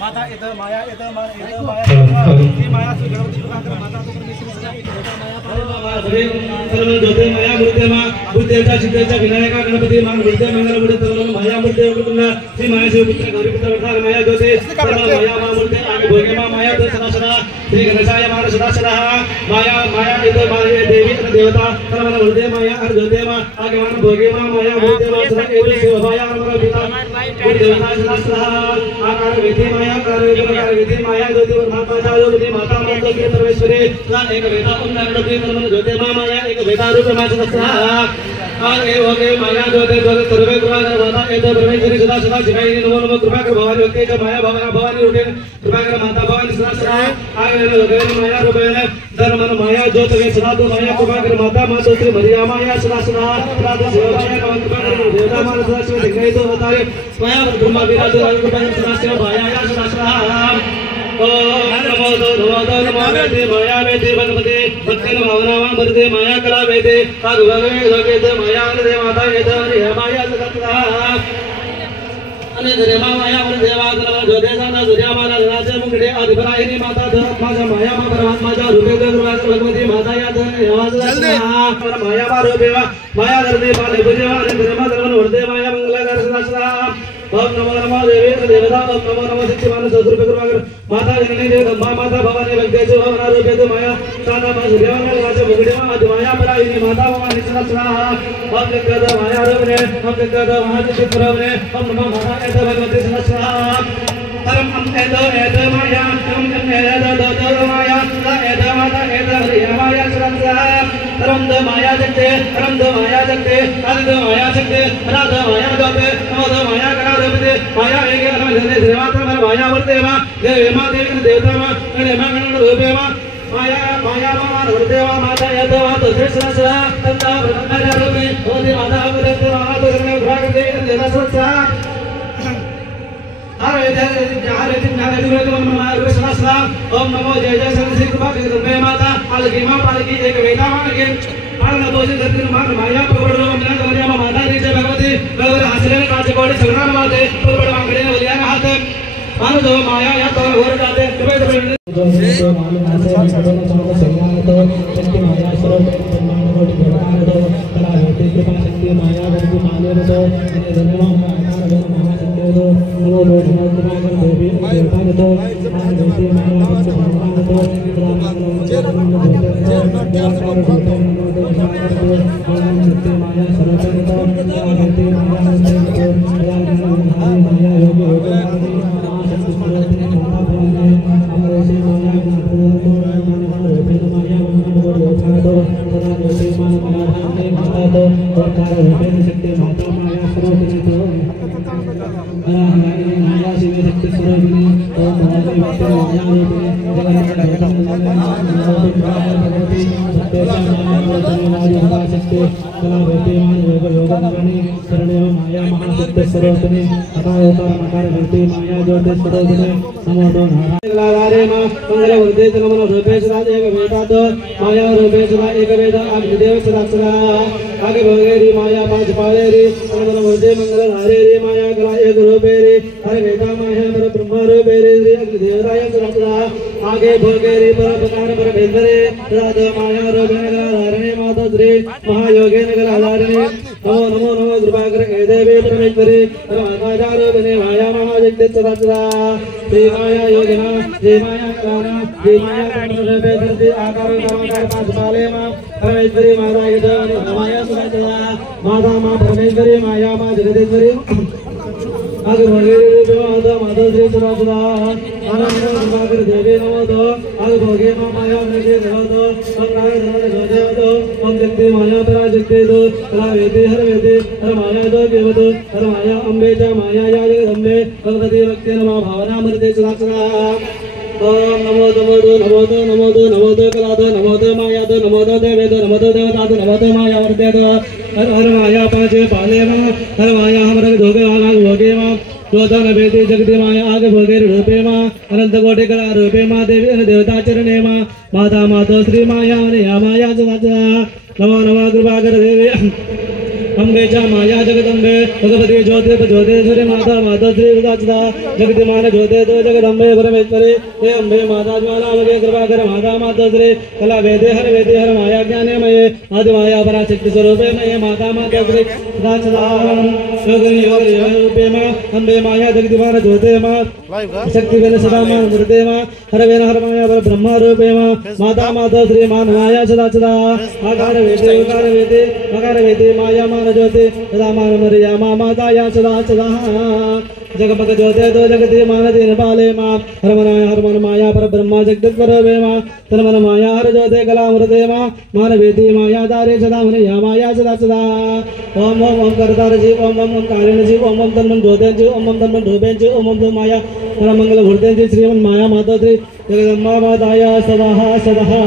माता इत माया इत माया माया से गणपति माता ज्योति माया मूर्ति मां बुद्धेचा सिद्धेचा विनायक गणपति मां मूर्ति मंगल मूर्ति माया मूर्ति श्री माया शिव पुत्र गौरी पुत्र वरदान माया ज्योति माया मां मूर्ति आगे भोगे मां माया तो सदा सदा श्री गणेशाय मां सदा सदा माया माया इत माया देवी देवता परम मूर्ति माया और ज्योति मां आगे मां भोगे मां माया मूर्ति मां सदा केवल शिव माया और पिता देवता सदा सदा आकार विधि माया कार्य विधि माया ज्योति माता ज्योति माता माता की परमेश्वरी एक वेदा ओम गणपति परम ज्योति मां माया एक वेदा रूप मां सदा सदा आगे भोगे माया ज्योति ज्योति सर्वे कृपा माता एक परमेश्वरी सदा सदा शिवाय नमो नमः कृपा कर भवानी भक्ति च माया भवानी रूपे कृपा कर माता भवानी सदा सदा आगे भोगे माया रूपेण धर्म माया ज्योति सदा तो माया कृपा कर माता माता श्री मरिया माया सदा सदा प्रातः शिव माया कृपा कर देवता मां सदा शिव दिखाई तो होता है स्वयं ब्रह्मा विराज कृपा कर सदा शिव माया सदा सदा नमो नमो वेदे माया वेदे भगवते भक्ति भावना मर्दे माया कला वेदे आग भगवे भगवे माया दे माता वेदे माया सदा सदा अने दरे माया वर देवागण ज्योति साना सूर्यमाला राज मुखडे आदिपरायिनी माता धर्मा माया मा परमात्मा जा रूपे भगवती माता या माया मा रूपे माया दर्दे पाले बुझवा दरे मा धर्म वर्दे माया मंगलकर सदा सदा ओम नमो नमो देवी देवता ओम नमो नमो शिवमान सदरूप कृपाकर माता जननी देव धम्मा माता भवानी भक्ति जो भवना रूपे तो माया साना मा सूर्यमाला राज मुखडे आदि माया परायिनी माता भवानी सदा सदा ओम जगत माया रूपे ओम जगत महाचित प्रभुने ओम नमो माता भगवती सदा सदा परम एतो माया परम एतो माया एतो माता एतो माया सदा सदा परम माया जगते आदि माया जगते राध माया जगते नमो माया करा रूपते माया एक जने देवता माया वर्ते मा देवी मा देवी देवता मा गणे मा गण रूपे मा माया माया मा वर्ते मा माता एतो माता सदा सदा तंता ब्रह्मजा रूपे ओदि माता वर्ते मा तो गणे भाग दे देवता सदा ओम नमो जय जय श्री कृपा कृपा माता अलगी मां पालकी एक वेदा मां के पालन दोषी धरती मां माया प्रबड़ रो मिलन गलिया मां माता री जय भगवती भगवती हासले काचे कोड़ी सगना माते प्रबड़ मांगड़े वलिया हाथ मान दो माया या तो होर जाते कबे कबे जो मालूम है से समस्त संज्ञान तो शक्ति माया स्वरूप ब्रह्मांड कोटि भगवान तो कला होती कृपा शक्ति माया वर्ग माने तो धन्य आकार धर्म महाशक्ति तो नमो नमो कृपा कर देवी देवता तो मान देवी माया भक्त भगवान तो शक्ति माया स्वरूप तो शक्ति माया माया योग योग शक्ति स्वरूप माता भवानी अमरेशी माया शक्ति माता माया स्वरूपिणी तो माया शिव शक्ति स्वरूपिणी ओम भगवती भक्ति माया रूपिणी शक्ति कलावती योग योगनी शरण्य माया महाशक्ति स्वरूपिणी अकायकार मकार भक्ति माया ज्योति स्वरूपिणी नमो नारायण मंगल वृद्धि नमो रूपे सदा एक वेदा तो माया रूपे सदा एक वेद अग्निदेव सदा सदा आगे भोगे री माया पांच पाले री नमो वृद्धि मंगल हरे री माया कला एक रूपे री हरे वेदा माया पर ब्रह्म रूपे री श्री अग्निदेवराय सदा सदा आगे भोगे री पर प्रकार पर भेदरे राधा माया रूपे हरे माता श्री महायोगे नगर हलारिणी नमो नमो नमो कृपाकर हे देवी परमेश्वरी परमात्मा रूपिणी माया महाशक्ति सदा सदा श्री माया योगिना श्री माया काना श्री माया रूपे धरती आकार नमकार पांच पाले मां परमेश्वरी माता इत माया सदा सदा माता मां परमेश्वरी माया मां जगदीश्वरी आगे भोगे माता माता श्री सदा सदा आनंद कृपाकर देवी नमो तो आगे भोगे माया नगे नमो तो मंगल धर्म जोते तो ओम शक्ति माया पराशक्ति तो कला वेदी हर माया तो देवत हर माया अम्बे च माया या जगदम्बे भगवती भक्ति नमः भावना मृते सदा सदा ओम नमो नमो तो कला तो नमो तो माया तो नमो तो देवे तो नमो तो देवता तो नमो तो माया वर्ते तो हर हर माया पांचे पाले नमः हर माया हमर जोगे आग भोगे मा चौथन बेदी जगति माया आग भोगे रूपे मा अनंत कोटि कला रूपे मा देवी देवता चरणे मा माता माता श्री माया ने माया सदा सदा नमो नमः कृपाकर देवी अम्बे च माया जगदम्बे भगवती ज्योति ज्योतिश्वरी माता माता श्री सदा जगतिमान ज्योति तो जगदम्बे परमेश्वरी हे अम्बे माता ज्वाला वगे कृपाकर माता माता श्री कला वेदे हर माया ज्ञाने मये आदि माया पराशक्ति स्वरूपे मये माता माता श्री सदा सदा योग रूपे मां अम्बे माया जगतिमान ज्योति मां शक्ति वेन सदा मां मूर्ते मां हर वेन हर माया पर ब्रह्म रूपे मां माता माता श्री मान माया सदा सदा आकार वेदे माया मान ज्योति सदा मान मरिया माता या सदा सदा जगमग ज्योति तो जगति मान दीन पाले मां हरमन माया पर ब्रह्मा जगदीश्वर वे मां तन्मन माया हर ज्योति कला मूर्ते मां मान वेदी माया दारे सदा मरिया माया सदा सदा ओम ओम ओम करतार जी ओम ओम ओम कारिण जी ओम ओम तन्मन ज्योति जी ओम ओम तन्मन धूपे जी ओम ओम माया परम मंगल मूर्ते जी श्रीमन माया माता श्री जगदम्बा माताया सदा सदा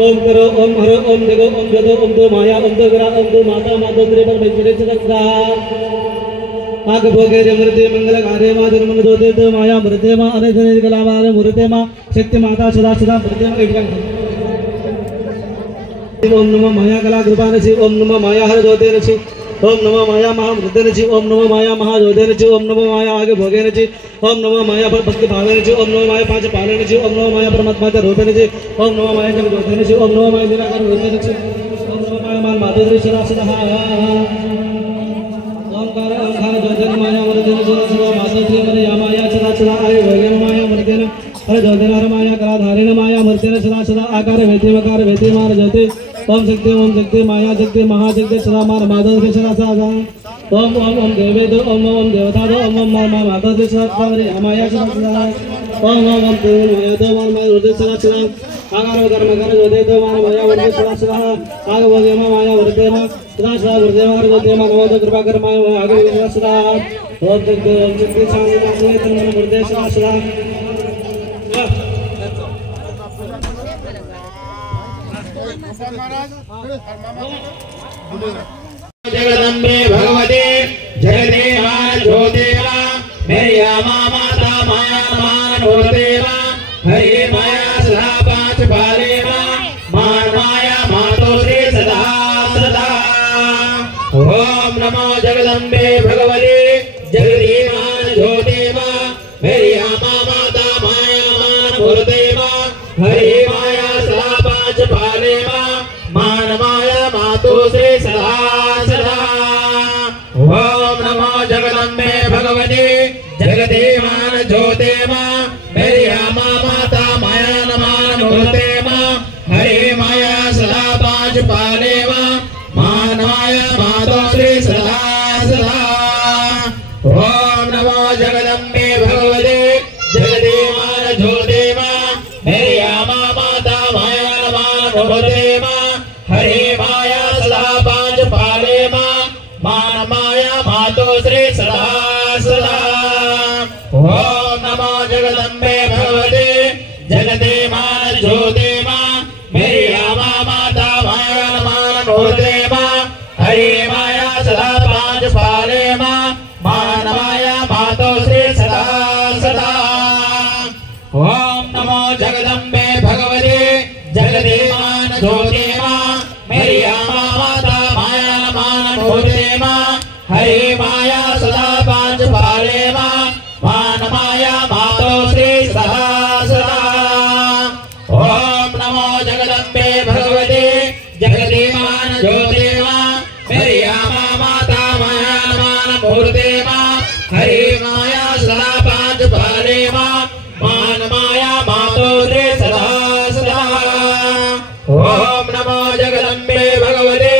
ओम करो ओम हरो ओम जगो ओम जदो ओम दो माया ओम दो विरा ओम दो माता माता श्री परमेश्वरी सदा आग भोगे रे मूर्ति मंगल कार्य मां जन्म ज्योति तो माया मूर्ति मां अनंत कला मां मूर्ति मां शक्ति माता सदा सदा मूर्ति मां ओम नमः माया कला कृपा नछि ओम नमः माया हर ज्योति नछि ओम नमः माया महा मूर्ति नछि ओम नमः माया महा ज्योति नछि ओम नमः माया आगे भोगे नछि ओम नमः माया पर भक्ति भावे नछि ओम नमः माया पांच पाले नछि ओम नमः माया परमात्मा च रूपे नछि ओम नमः माया जग ज्योति नछि ओम नमः माया निराकार रूपे नछि ओम नमः माया मान माता श्री सदा सदा ओंकार ओंकार ज्योति माया मूर्ति नछि सदा माता श्री मरिया माया सदा सदा आगे भोगे माया मूर्ति न हर ज्योति हर माया कला धारिण माया मूर्ति न सदा सदा आकार वेति मान ज्योति ओम शक्ति माया शक्ति महाशक्ति सदा मान माता श्री सदा सदा ओम ओम ओम देवे दो ओम ओम देवता दो ओम ओम माता श्री सदा सदा माया सदा सदा ओम ओम ओम देव माया दो मान माया ज्योति सदा सदा आकार कर्म कर ज्योति दो मान माया वर्ग सदा सदा आग भोगे माया वर्ग मा सदा सदा वर्ग मा ज्योति मान नमो कृपा कर माया आगे सदा सदा ओम शक्ति शांति तन्मन वर्ग सदा सदा जगदम्बे भगवते जगदेवा ज्योतिवा मेरिया माता माया मान मूर्तेवा हरे माया सदा पांच पालेवा मान माया मातो श्री सदा सदा ओम नमो जगदम्बे भगवते जगदेवा ज्योतिवा मेरिया माता माया मान मूर्तेवा हरे माया सदा पांच पालेवा मान माया मातो श्री सदा सदा ओम नमो जगदम्बे भगवते जगते मान ज्योते मा मेरिया माता माया मान मूर्ते मा हरे माया सदा पांच पाले मा मान माया मातो श्री सदा सदा ओम नमो जगदम्बे भगवते जगते मान ज्योते मा मेरिया माता माया मान मूर्ते मा हरे माया सदा पांच पाले मा मान माया मातो श्री सदा सदा ओम नमो जगदम्बे भगवते जगते मान ज्योते मा मेरिया माता माया मान मूर्ते मा हरे माया सदा पांच पाले मा मान माया मातो श्री सदा सदा ओम नमो जगदम्बे भगवते जगते मान ज्योते मा मेरिया माता माया मान मूर्ते मा हरे माया सदा पांच पाले मा मान माया मातो श्री सदा सदा ओम नमो जगदम्बे भगवते जगते मान ज्योते मा मेरिया माता माया मान मूर्ते मा हरे माया सदा पांच पाले मा मान माया मातो श्री सदा सदा ओम नमो जगदम्बे भगवते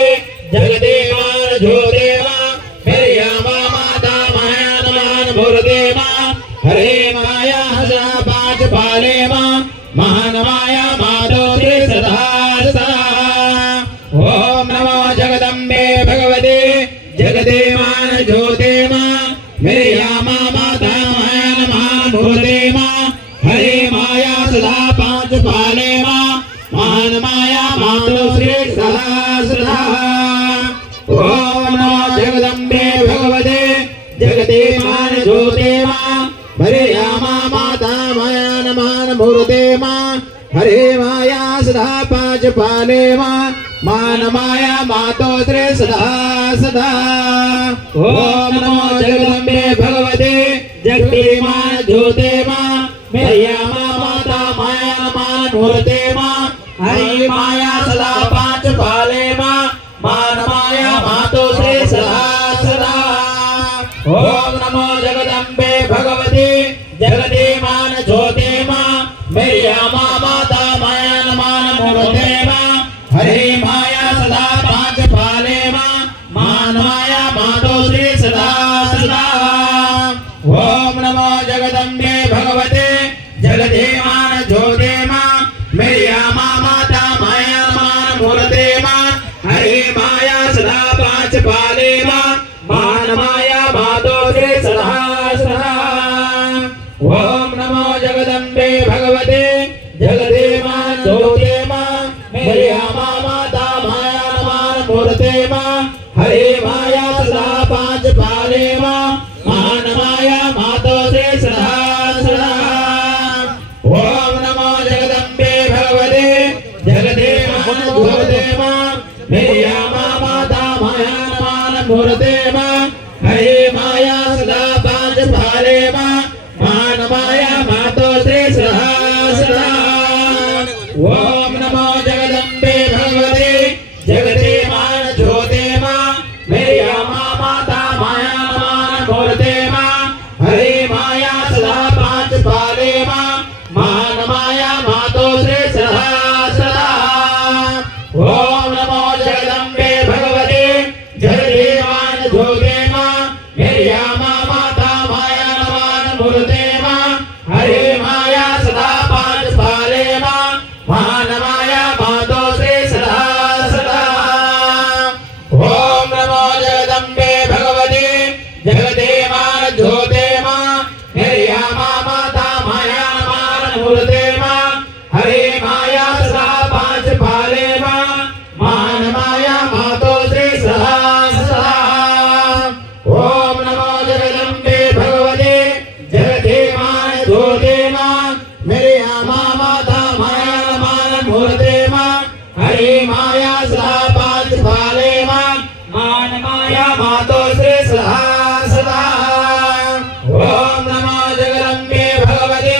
जगते मान ज्योते मा मेरिया माता माया मान मूर्ते मा हरे माया सदा पांच पाले मा मान माया मातो श्री सदा सदा ओम नमो जगदम्बे भगवते जगते मान ज्योते मा मेरिया माता माया मान मूर्ते मा हरे माया सदा पांच पाले मा मान माया मातो श्री सदा सदा ओम नमो जगदम्बे भगवते जगते मान ज्योते मा मेरिया माता माया मान मूर्ते मा हरे माया सदा पांच पाले मा मान माया मातो श्री सदा सदा। ओम नमो जगदम्बे भगवते जगदीमान ज्योते मां मैया माता माया मान मूर्ते मां हरि माया सदा पांच पाले मां मान माया मातो श्री सदा सदा। ओम नमो जगदम्बे भगवते जगदीमान ज्योते मां मैया माता माया मान मूर्ते मां हरि माया सदा पांच पाले मां मान माया मातो श्री सदा सदा। ओम नमो जगदम्बे भगवते जगदीमान ज्योते मां मैया माता माया मान मूर्ते मां हरि माया सदा पांच पाले मां मान माया मातो श्री सदा सदा। ओम नमो जगदम्बे भगवते जगदीमान ज्योते मां मैया माता माया मान मूर्ते मां हरि माया सदा पांच पाले मां मान माया मातो श्री सदा सदा। ओम नमो जगदम्बे भगवते जगदीमान ज्योते मां मैया माता माया मान मूर्ते मां हरि माया सदा पांच पाले मां मान माया मातो श्री सदा सदा। ओम नमो जगदम्बे भगवते जगदीमान ज्योते मां मैया माता माया मान मूर्ते मां हरि माया सदा पांच पाले मां मान माया मातो श्री सदा सदा। ओम नमो जगदम्बे भगवते जगदीमान ज्योते मां मैया माता माया मान मूर्ते मां हरि माया सदा पांच पाले मां मान माया मातो श्री सदा सदा। ओम नमो जगदम्बे भगवते जगदीमान ज्योते मां मैया माता माया मान मूर्ते मां हरि माया सदा पांच पाले मां मान माया मातो श्री सदा सदा। ओम नमो जगदम्बे भगवते जगदीमान ज्योते मां मैया माता माया मान मूर्ते मां हरि माया सदा पांच पाले मां मान माया मातो श्री सदा सदा। ओम नमो जगदम्बे भगवते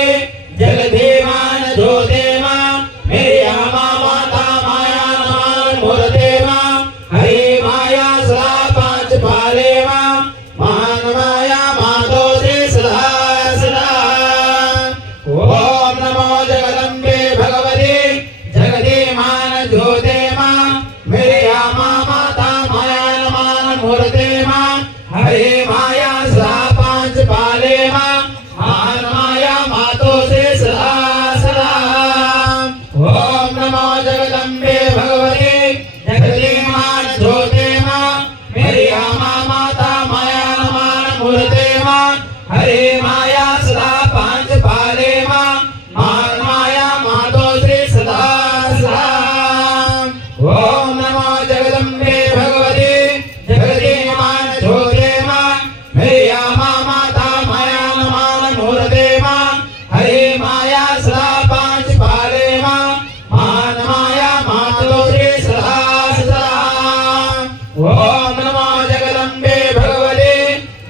जगदीमान ज्योते मां मैया माता माया मान मूर्ते मां हरि माया सदा पांच पाले मां मान माया मातो श्री सदा सदा। ओम नमो जगदम्बे भगवते जगदीमान ज्योते मां मैया माता माया मान मूर्ते मां हरि माया सदा पांच पाले मां मान माया मातो श्री सदा सदा। ओम नमो जगदम्बे भगवते जगदीमान ज्योते मां मैया माता माया मान मूर्ते मां हरि माया सदा पांच पाले मां मान माया मातो श्री सदा सदा। ओम नमो जगदम्बे भगवते जगदीमान ज्योते मां मैया माता माया मान मूर्ते मां हरि माया सदा पांच पाले मां मान माया मातो श्री सदा सदा। ओम नमो जगदम्बे भगवते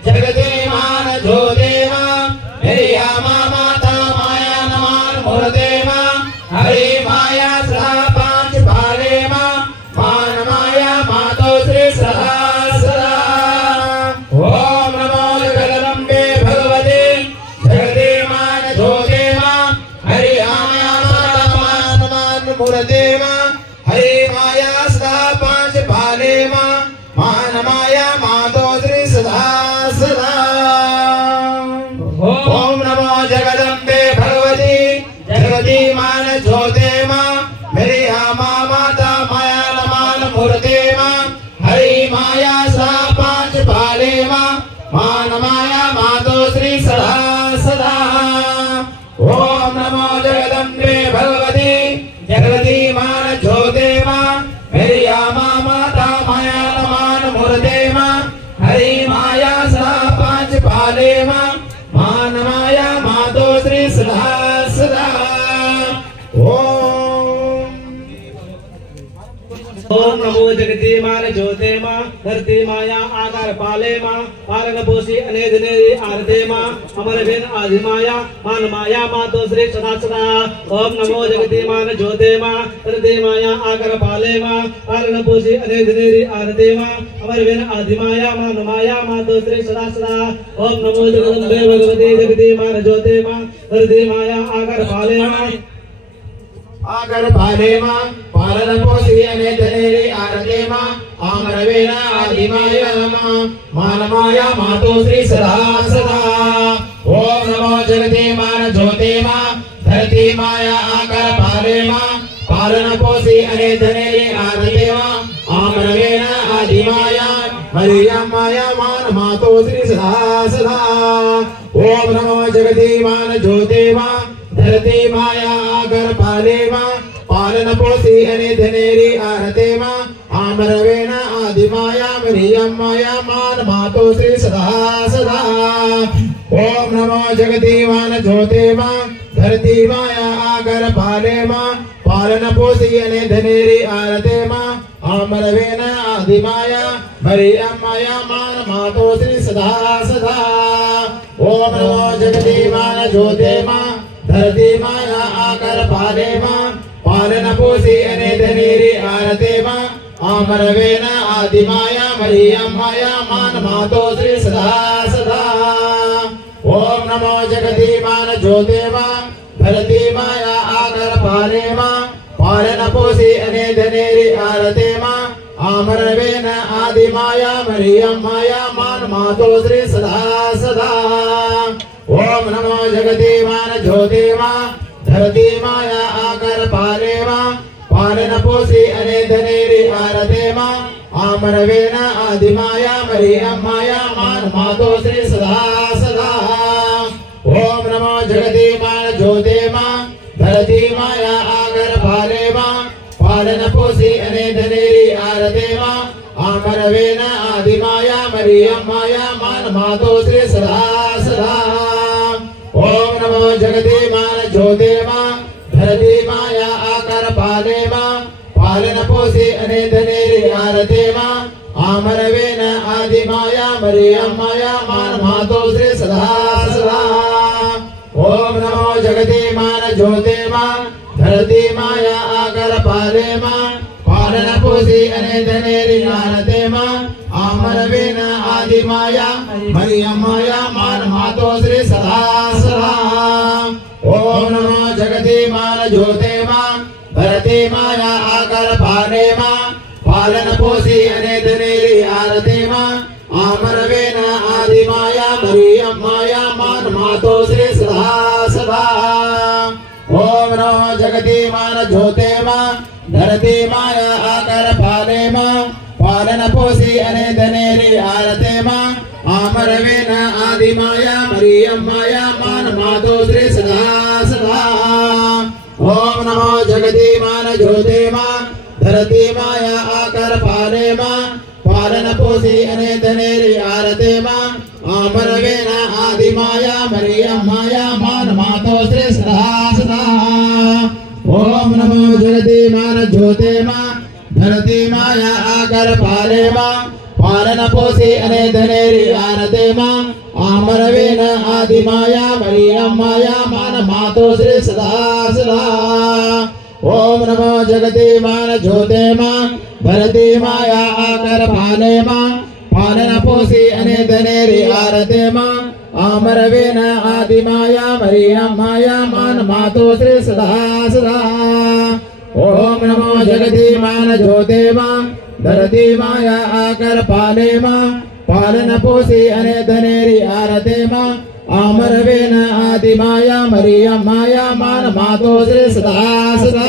जगदीमान ज्योते मां मैया माता माया मान मूर्ते मां हरि माया सदा पांच पाले मां मान माया मातो श्री सदा सदा। ओम नमो जगदम्बे भगवते जगदीमान ज्योते मां हरि माया माता मान मूर्ते मां हरि माया सदा पांच पाले मां मान माया मातो श्री सदा सदा। ओम नमो जगदम्बे भगवते जगदीमान ज्योते मां मैया माता माया मान मूर्ते मां हरि माया सदा पांच पाले मां मान माया मातो श्री सदा सदा। ओम नमो जगदम्बे भगवते जगदीमान ज्योते मां मैया माता माया मान मूर्ते मां हरि माया सदा पांच पाले मां मान माया मातो श्री सदा सदा। ओम ज्योते मां धरती माया आकार पाले मां पालन पोषी अनेधनेरी आरते मां अमर वेन आदि माया मान माया मातो श्री सदा सदा ओम नमो जगती मान ज्योते मां धरती माया आकार पाले मां पालन पोषी अनेधनेरी आरते मां अमर वेन आदि माया मान माया मातो श्री सदा सदा ओम नमो जगदम्बे भगवती जगती मान ज्योते मां धरती माया आकार पाले मां आकर पाले मां पालन पोषी अनेधनेरी आरते मां आमरवेन आदि माया मां मान माया मातो श्री सदा सदा ओम नमो जगते मान ज्योते मां धरती माया आकर पाले मां पालन पोषी अनेधनेरी आरते मां आमरवेन आदि माया मरियम माया मान मातो श्री सदा सदा ओम नमो जगते मान ज्योते मां धरती माया आकर पाले मां पालन पोषी अनेधनेरी आरते मां आमरवेन आदि माया मरियम माया मान मातो श्री सदा सदा ओम नमो जगती मान ज्योते मां धरती माया आकर पाले मां पालन पोषी अनेधनेरी आरते मां आमरवेन आदि माया मरियम माया मान मातो श्री सदा सदा ओम नमो जगती मान ज्योते मां धरती माया आकर पाले मां पालन पोषी अनेधनेरी आरते मां आमरवेन आदि माया मरियम माया मान मातो श्री सदा सदा ओम नमो जगती मान ज्योते मां धरती माया आकर पाले मां पालन पोषी अनेधनेरी आरते मां आमरवेन आदि माया मरियम माया मान मातो श्री सदा सदा ओम नमो जगती मान ज्योते मां धरती माया आकर पाले मां पालन पोषी अनेधनेरी आरते मां आमरवेन आदि माया मरियम माया मान मातो श्री सदा सदा ओम नमो जगती मान ज्योते मां धरती माया आकर पाले मां पालन पोषी अनेधनेरी आरते मां आमरवेन आदि माया मरियम माया मान मातो श्री सदा सदा ओम नमो जगती मान ज्योते मां धरती माया आकर पाले मां पालन पोषी अनेधनेरी आरते मां आमरवेन आदि माया मरियम माया मान मातो श्री सदा सदा ओम नमो जगती मान ज्योते मां धरती माया आकर पाले मां पालन पोषी अनेधनेरी आरते मां आमरवेन आदि माया मरियम माया मान मातो श्री सदा सदा ओम नमो जगती मान ज्योते मां धरती माया आकर पाले मां पालन पोषी अनेधनेरी आरते मां आमरवेन आदि माया मरियम माया मान मातो श्री सदा सदा ओम नमो जगती मान ज्योते मां धरती माया आकर पाले मां पालन पोषी अनेधनेरी आरते मां आमरवेन आदि माया मरियम माया मान मातो श्री सदा सदा ओम नमो जगती मान ज्योते मां धरती माया आकर पाले मां पालन पोषी अनेधनेरी आरते मां आमरवेन आदि माया मरियम माया मान मातो श्री सदा सदा ओम नमो जगती मान ज्योते मां धरती माया आकर पाले मां पालन पोषी अनेधनेरी आरते मां आमरवेन आदि माया मरियम माया मान मातो श्री सदा सदा ओम नमो जगती मान ज्योते मां धरती माया आकर पाले मां पालन पोषी अनेधनेरी आरते मां आमरवेन आदि माया मरियम माया मान मातो श्री सदा सदा ओम नमो जगती मान ज्योते मां धरती माया आकर पाले मां पालन पोषी अनेधनेरी आरते मां आमरवेन आदि माया मरियम माया मान मातो श्री सदा सदा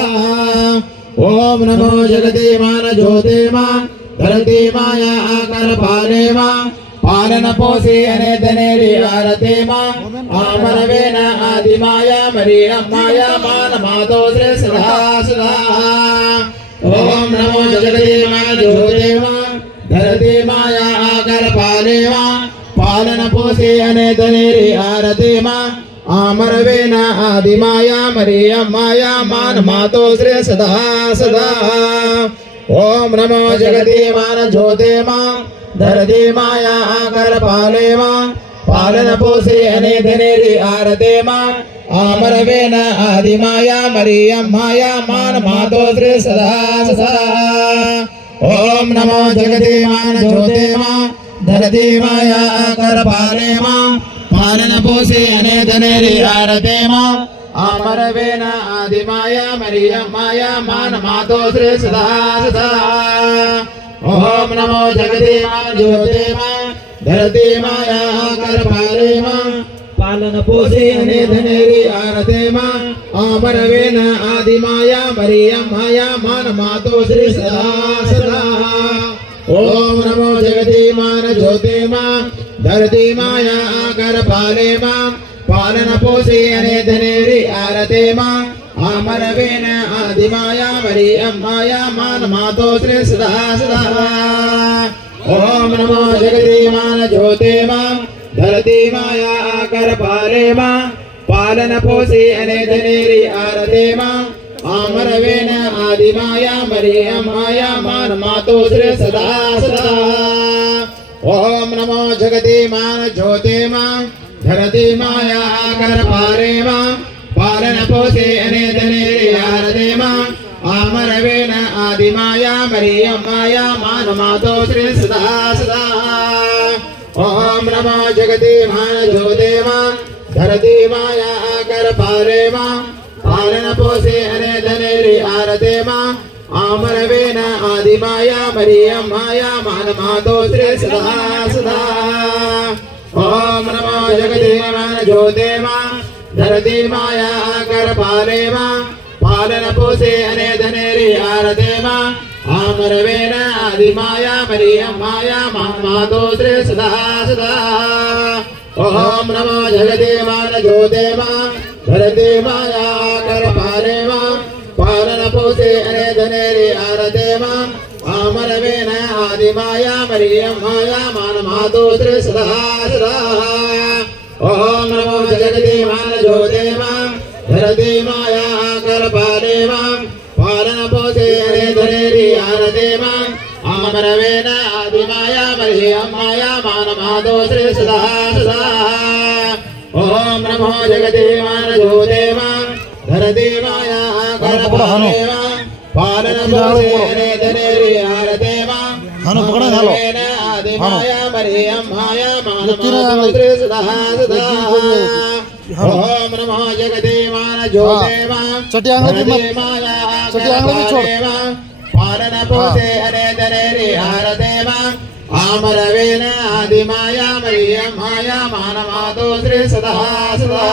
ओम नमो जगती मान ज्योते मां धरती माया आकर पाले मां पालन पोषी अनेधनेरी आरते मां आमरवेन आदि माया मरियम माया मान मातो श्री सदा सदा ओम नमो जगती मान ज्योते मां धरती माया आकर पाले मां पालन पोषी अनेधनेरी आरते मां आमरवेन आदि माया मरियम माया मान मातो श्री सदा सदा ओम नमो जगति मान ज्योते मां धरती माया आकर पाले मां पालन पोषे अने धनेरी आरते मां आमर वेन आदि माया मरियम माया मान मातो श्री सदा सदा ओम नमो जगति मान ज्योते मां धरती माया आकर पाले मां पालन पोषे अने धनेरी आरते मां आमर वेन आदि माया मरियम माया मान मातो श्री सदा सदा ओम नमो जगति मान ज्योते मां धरती माया आकर पाले मां पालन पोषे अने धनेरी आरते मां आमर वेन आदि माया मरियम माया मान मातो श्री सदा सदा ओम नमो जगति मान ज्योते मां धरती माया आकर पाले मां पालन पोषे अने धनेरी आरते मां आमर वेन आदि माया मरियम माया मान मातो श्री सदा सदा ओम नमो जगति मान ज्योते मां धरती माया आकर पाले मां पालन पोषे अने धनेरी आरते मां आमर वेन आदि माया मरियम माया मान मातो श्री सदा सदा ओम नमो जगति मान ज्योते मां धरती माया आकर पाले मां पालन पोषे अने धनेरी आरते मां आमर वेन आदि माया मरियम माया मान मातो श्री सदा सदा ओम नमो जगति मान ज्योते मां धरती माया आकर पाले मां पालन पोषे अने धनेरी आरते मां आमर वेन आदि माया मरियम माया मान मातो श्री सदा सदा ओम नमो जगति मान ज्योते मां धरती माया आकर पाले मां पालन पोषे अने धनेरी आरते मां आमर वेन आदि माया मरियम माया मान मातो श्री सदा सदा ओम नमो जगति मान ज्योते मां धरती माया आकर पाले मां पालन पोषे अने धनेरी आरते मां आमर वेन आदि माया मरियम माया मान मातो श्री सदा सदा ओम नमो जगति मान ज्योते मां धरती माया आकर पाले मां पालन पोषे अने धनेरी आरते मां आमर वेन आदि माया मरियम माया मान मातो श्री सदा सदा ओम नमो जगति मान ज्योते मां धरती माया आकर पाले मां पालन पोषे अने धनेरी आरते मां आमर वेन आदि माया मरियम माया मान मातो श्री सदा सदा ओम नमो जगति मान ज्योते मां धरती माया आकर पाले मां पालन पोषे अने धनेरी आरते मां आमर वेन आदि माया मरियम माया मान मातो श्री सदा सदा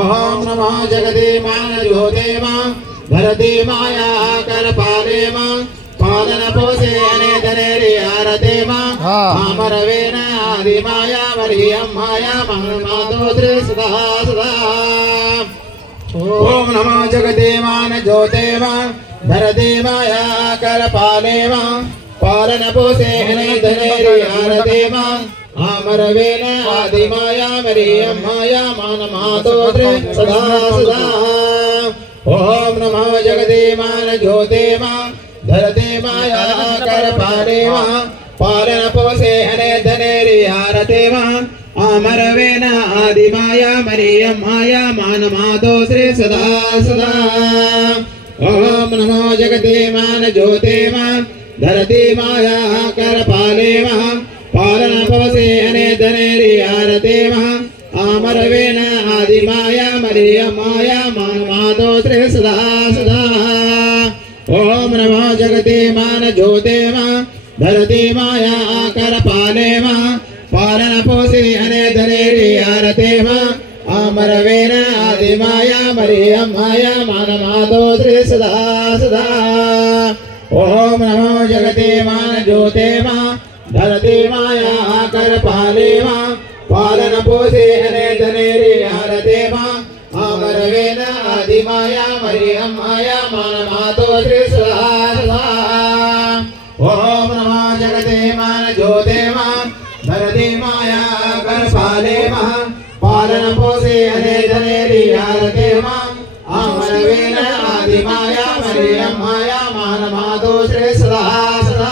ओम नमो जगति मान ज्योते मां धरती माया आकर पाले मां पालन पोषे अने धनेरी आरते मां आमर वेन आदि माया मरियम माया मान मातो श्री सदा सदा ओम नमो जगति मान ज्योते मां धरती माया आकर पाले मां पालन पोषे अने धनेरी आरते मां आमर वेन आदि माया मरियम माया मान मातो श्री सदा सदा ओम नमो जगति मान ज्योते मां धरती माया आकर पाले मां पालन पोषे अने धनेरी आरते मां आमर वेन आदि माया मरियम माया मान मातो श्री सदा सदा ओम नमो जगति मान ज्योते मां धरती माया आकर पाले मां पालन पोषे अने धनेरी आरते मां आमर वेन आदि माया मरियम माया मान मातो श्री सदा सदा ओम नमो जगति मान ज्योते मां धरती माया आकर पाले मां पालन पोषे अने धनेरी आरते मां आमर वेन आदि माया मरियम माया मान मातो श्री सदा सदा ओम नमो जगति मान ज्योते मां धरती माया आकर पाले मां पालन पोषे अने धनेरी आरते मां आमर वेन आदि माया मरियम माया मान मातो श्री सदा सदा ओम नमो जगति मान ज्योते मां धरती माया आकर पाले मां पालन पोषे अने धनेरी आरते मां आमर वेन आदि माया मरियम माया मान मातो श्री सदा सदा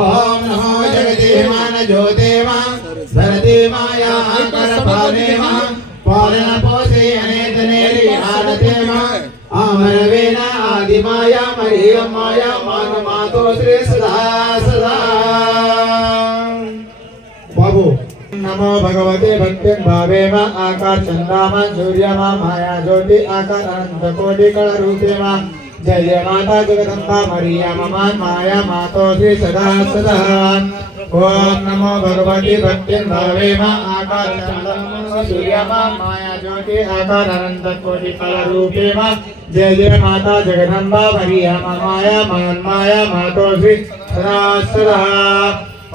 ओम नमो जगते मान ज्योते मा धरती माया कर पाले मा पालन पोषे अनेक नेरी आनते मा अमर वेना आदि माया मरियम माया मान मातो श्री सदा सदा बाबू नमो भगवते भक्ति भावे मा आकार चंद्रमा सूर्यमा माया ज्योति आकार अनंत कोटि कल रूपे मा जय जय माता जगदम्बा मरिया ममान माया मातो श्री सदा सदा ओम नमो भगवते भक्ति भावे मा आकार चंद्रमा सूर्यमा माया ज्योति आकार अनंत कोटि कल रूपे मा जय जय माता जगदम्बा मरिया माया मान माया मातो श्री सदा सदा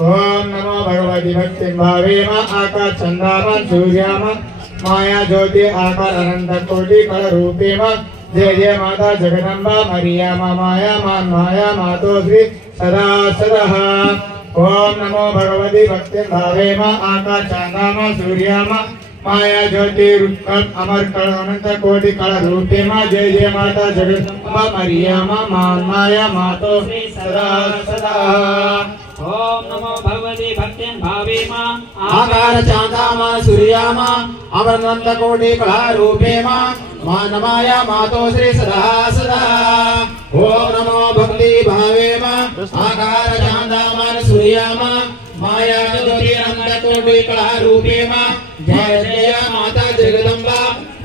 ओम नमो भगवते भक्ति भावे मा आकार चंद्रमा सूर्यमा माया ज्योति आकार अनंत कोटि कल रूपे मा जय जय माता जगदम्बा मरिया माया मान माया मातो श्री सदा सदा ओम नमो भगवते भक्ति भावे मा आकार चंद्रमा सूर्यमा माया ज्योति अमर कल अनंत कोटि कल रूपे मा जय जय माता जगदम्बा मरिया मान माया मातो श्री सदा सदा ओम नमो भगवते भक्ति भावे मा आकार चांदामा सूर्यामा अमरनंद कोटि कला रूपे मा मान माया मातो श्री सदा सदा ओम नमो भक्ति भावे मा आकार चांदामा सूर्यामा माया ज्योति अनंत कोटि कला रूपे मा जय जय माता जगदम्बा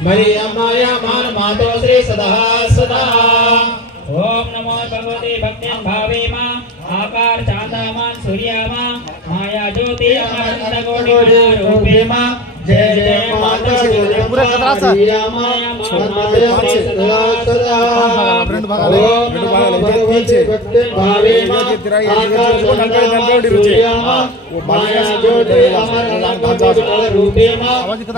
मरिया माया मान मातो श्री सदा सदा ओम नमो भगवते भक्ति भावे मा आकार चांदामान सूर्यमा माया ज्योति अनंत कोटि रूपे मा जय जय माता जगदम्बा मरिया माया मान मातो श्री सदा सदा ओम भगवते भक्ति भावे मा आकार चांदामान सूर्यमा माया ज्योति अनंत कोटि रूपे मा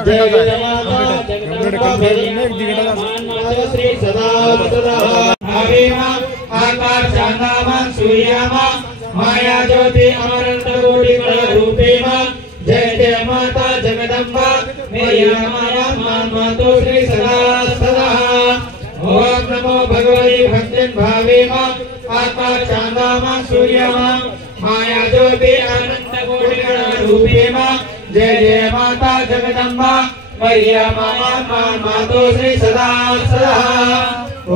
जय जय माता जगदम्बा मरिया मान मातो श्री सदा सदा भावे मा आकार चांदामान सूर्यमा माया ज्योति अनंत कोटि रूपे मा जय जय माता जगदम्बा मरिया माया मान मातो श्री सदा सदा ओम नमो भगवते भक्ति भावे मा आकार चांदामान सूर्यमा माया ज्योति अनंत कोटि रूपे मा जय जय माता जगदम्बा मरिया माया मान मातो श्री सदा सदा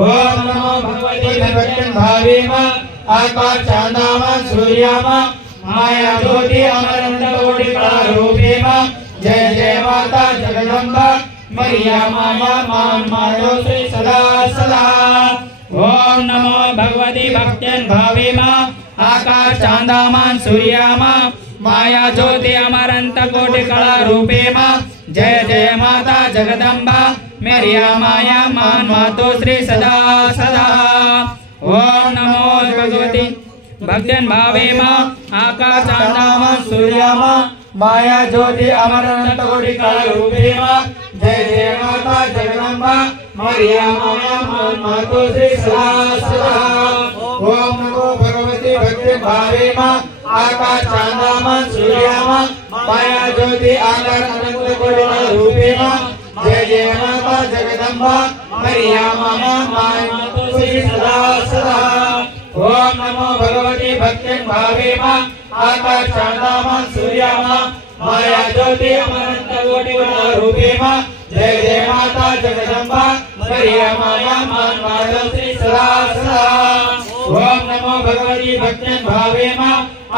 ओम नमो भगवते भक्ति भावे मा आकार चांदामान सूर्यमा माया ज्योति अनंत कोटि रूपे मा जय जय माता जगदम्बा मरिया माया मान मातो श्री सदा सदा ओम नमो भगवते भक्ति भावे मा आकार चांदामान सूर्यमा माया ज्योति अमरंत कोटि रूपे मा जय जय माता जगदम्बा मरिया माया मान मातो श्री सदा सदा ओम नमो भगवते भक्ति भावे मा आकार चांदामान सूर्यमा माया ज्योति अमरनंत कोटि रूपे मा जय जय माता जगदम्बा मरिया माया मान मातो श्री सदा सदा ओम नमो भगवते भक्ति भावे मा आकार चांदामान सूर्यमा माया ज्योति आकार अनंत कोटि रूपे मा जय जय माता जगदम्बा मरिया माया मान मातो श्री सदा सदा ओम नमो भगवते भक्ति भावे मा आकार चांदामान सूर्यमा माया ज्योति अनंत कोटि रूपे मा जय जय माता जगदम्बा मरिया माया मान मातो श्री सदा सदा ओम नमो भगवते भक्ति भावे मा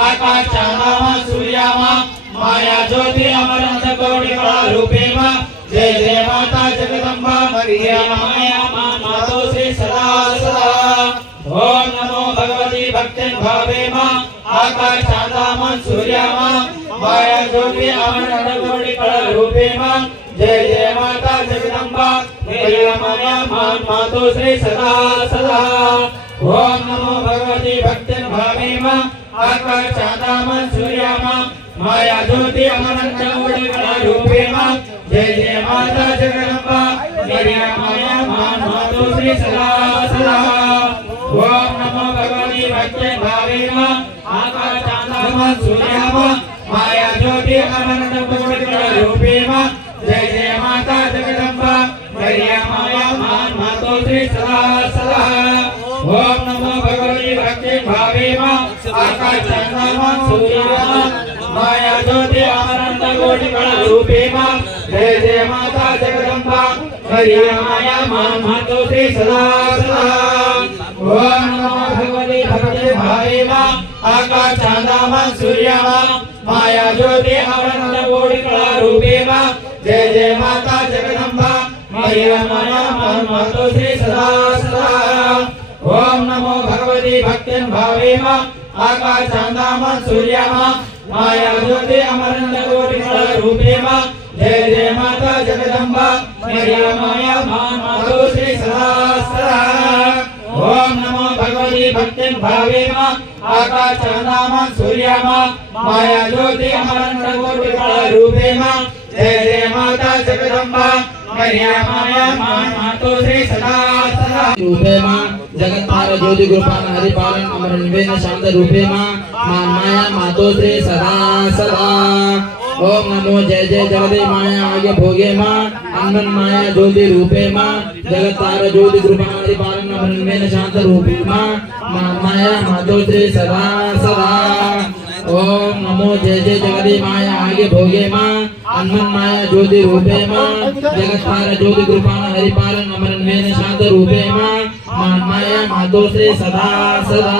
आकार चांदामान सूर्यमा माया ज्योति अनंत कोटि रूपे मा जय जय माता जगदम्बा मरिया माया मान मातो श्री सदा सदा ओम नमो भगवते भक्ति भावे मा आकार चांदामान सूर्यमा माया ज्योति अनंत कोटि रूपे मा जय जय माता जगदम्बा मरिया माया मान मातो श्री सदा सदा ओम नमो भगवते भक्ति भावे मा आकार चांदामान सूर्यमा माया ज्योति अनंत कोटि रूपे मा जय जय माता जगदम्बा मरिया माया मान मातो श्री सदा सदा ओम नमो भगवते भक्ति भावे मा आकार चांदामान सूर्यमा माया ज्योति अनंत कोटि रूपे मा जय जय माता जगदम्बा मरिया माया मान मातो श्री सदा सदा ओम नमो भगवते आकाशचन्द्रमं सूर्यमं माया ज्योति अमरन्त कोटि कला रूपे मां जय जय माता जगदम्बा हरिया माया मां मातो श्री सदा सदा ओम नमो भगवते भगवते भावे मां आकाशचन्द्रमं सूर्यमं माया ज्योति अमरन्त कोटि कला रूपे मां जय जय माता जगदम्बा हरिया माया मां मातो श्री सदा सदा ओम नमो भगवते भक्तिं भावे मां आकाशचन्द्रमं सूर्यमं माया ज्योति अमरन्त कोटि कला रूपे मां जय जय माता जगदम्बा हरिया माया मां मातो श्री सदा सदा ओम नमो भगवते भक्तिं भावे मां आकाशचन्द्रमं सूर्यमं माया ज्योति अमरन्त कोटि कला रूपे मां जय जय माता जगदम्बा हरिया माया मां मातो श्री सदा सदा रूपे मां जगत्पाल ज्योति कृपान हरिपालन अमर निवेदन शांत रूपे मां माया मातो श्री सदा सदा ओम नमो जय जय जगदे माया आगे भोगे मां अनंत माया ज्योति रूपे मां जगत्पाल ज्योति कृपान हरिपालन अमर निवेदन शांत रूपे मां माया मातो श्री सदा सदा ओम नमो जय जय जगदे माया आगे भोगे मां अनंत माया ज्योति रूपे मां जगत्पाल ज्योति कृपान हरिपालन अमर निवेदन शांत रूपे मां माया मातो श्री सदा सदा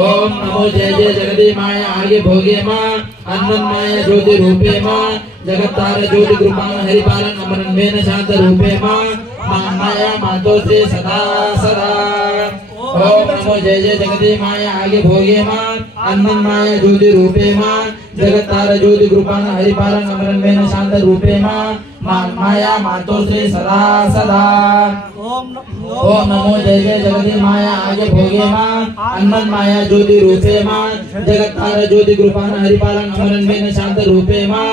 ओम नमो जय जय जगदे माया आगे भोगे मां अनंत माया ज्योति रूपे मां जगत्पाल ज्योति कृपान हरिपालन अमर निवेदन शांत रूपे मां माया मातो श्री सदा सदा ओम नमो जय जय जगदे माया आगे भोगे मां अनंत माया ज्योति रूपे मां जगत्पाल ज्योति कृपान हरिपालन अमर निवेदन शांत रूपे मां माया मातो श्री सदा सदा ओम नमो जय जय जगदे माया आगे भोगे मां अनंत माया ज्योति रूपे मां जगत्पाल ज्योति कृपान हरिपालन अमर निवेदन शांत रूपे मां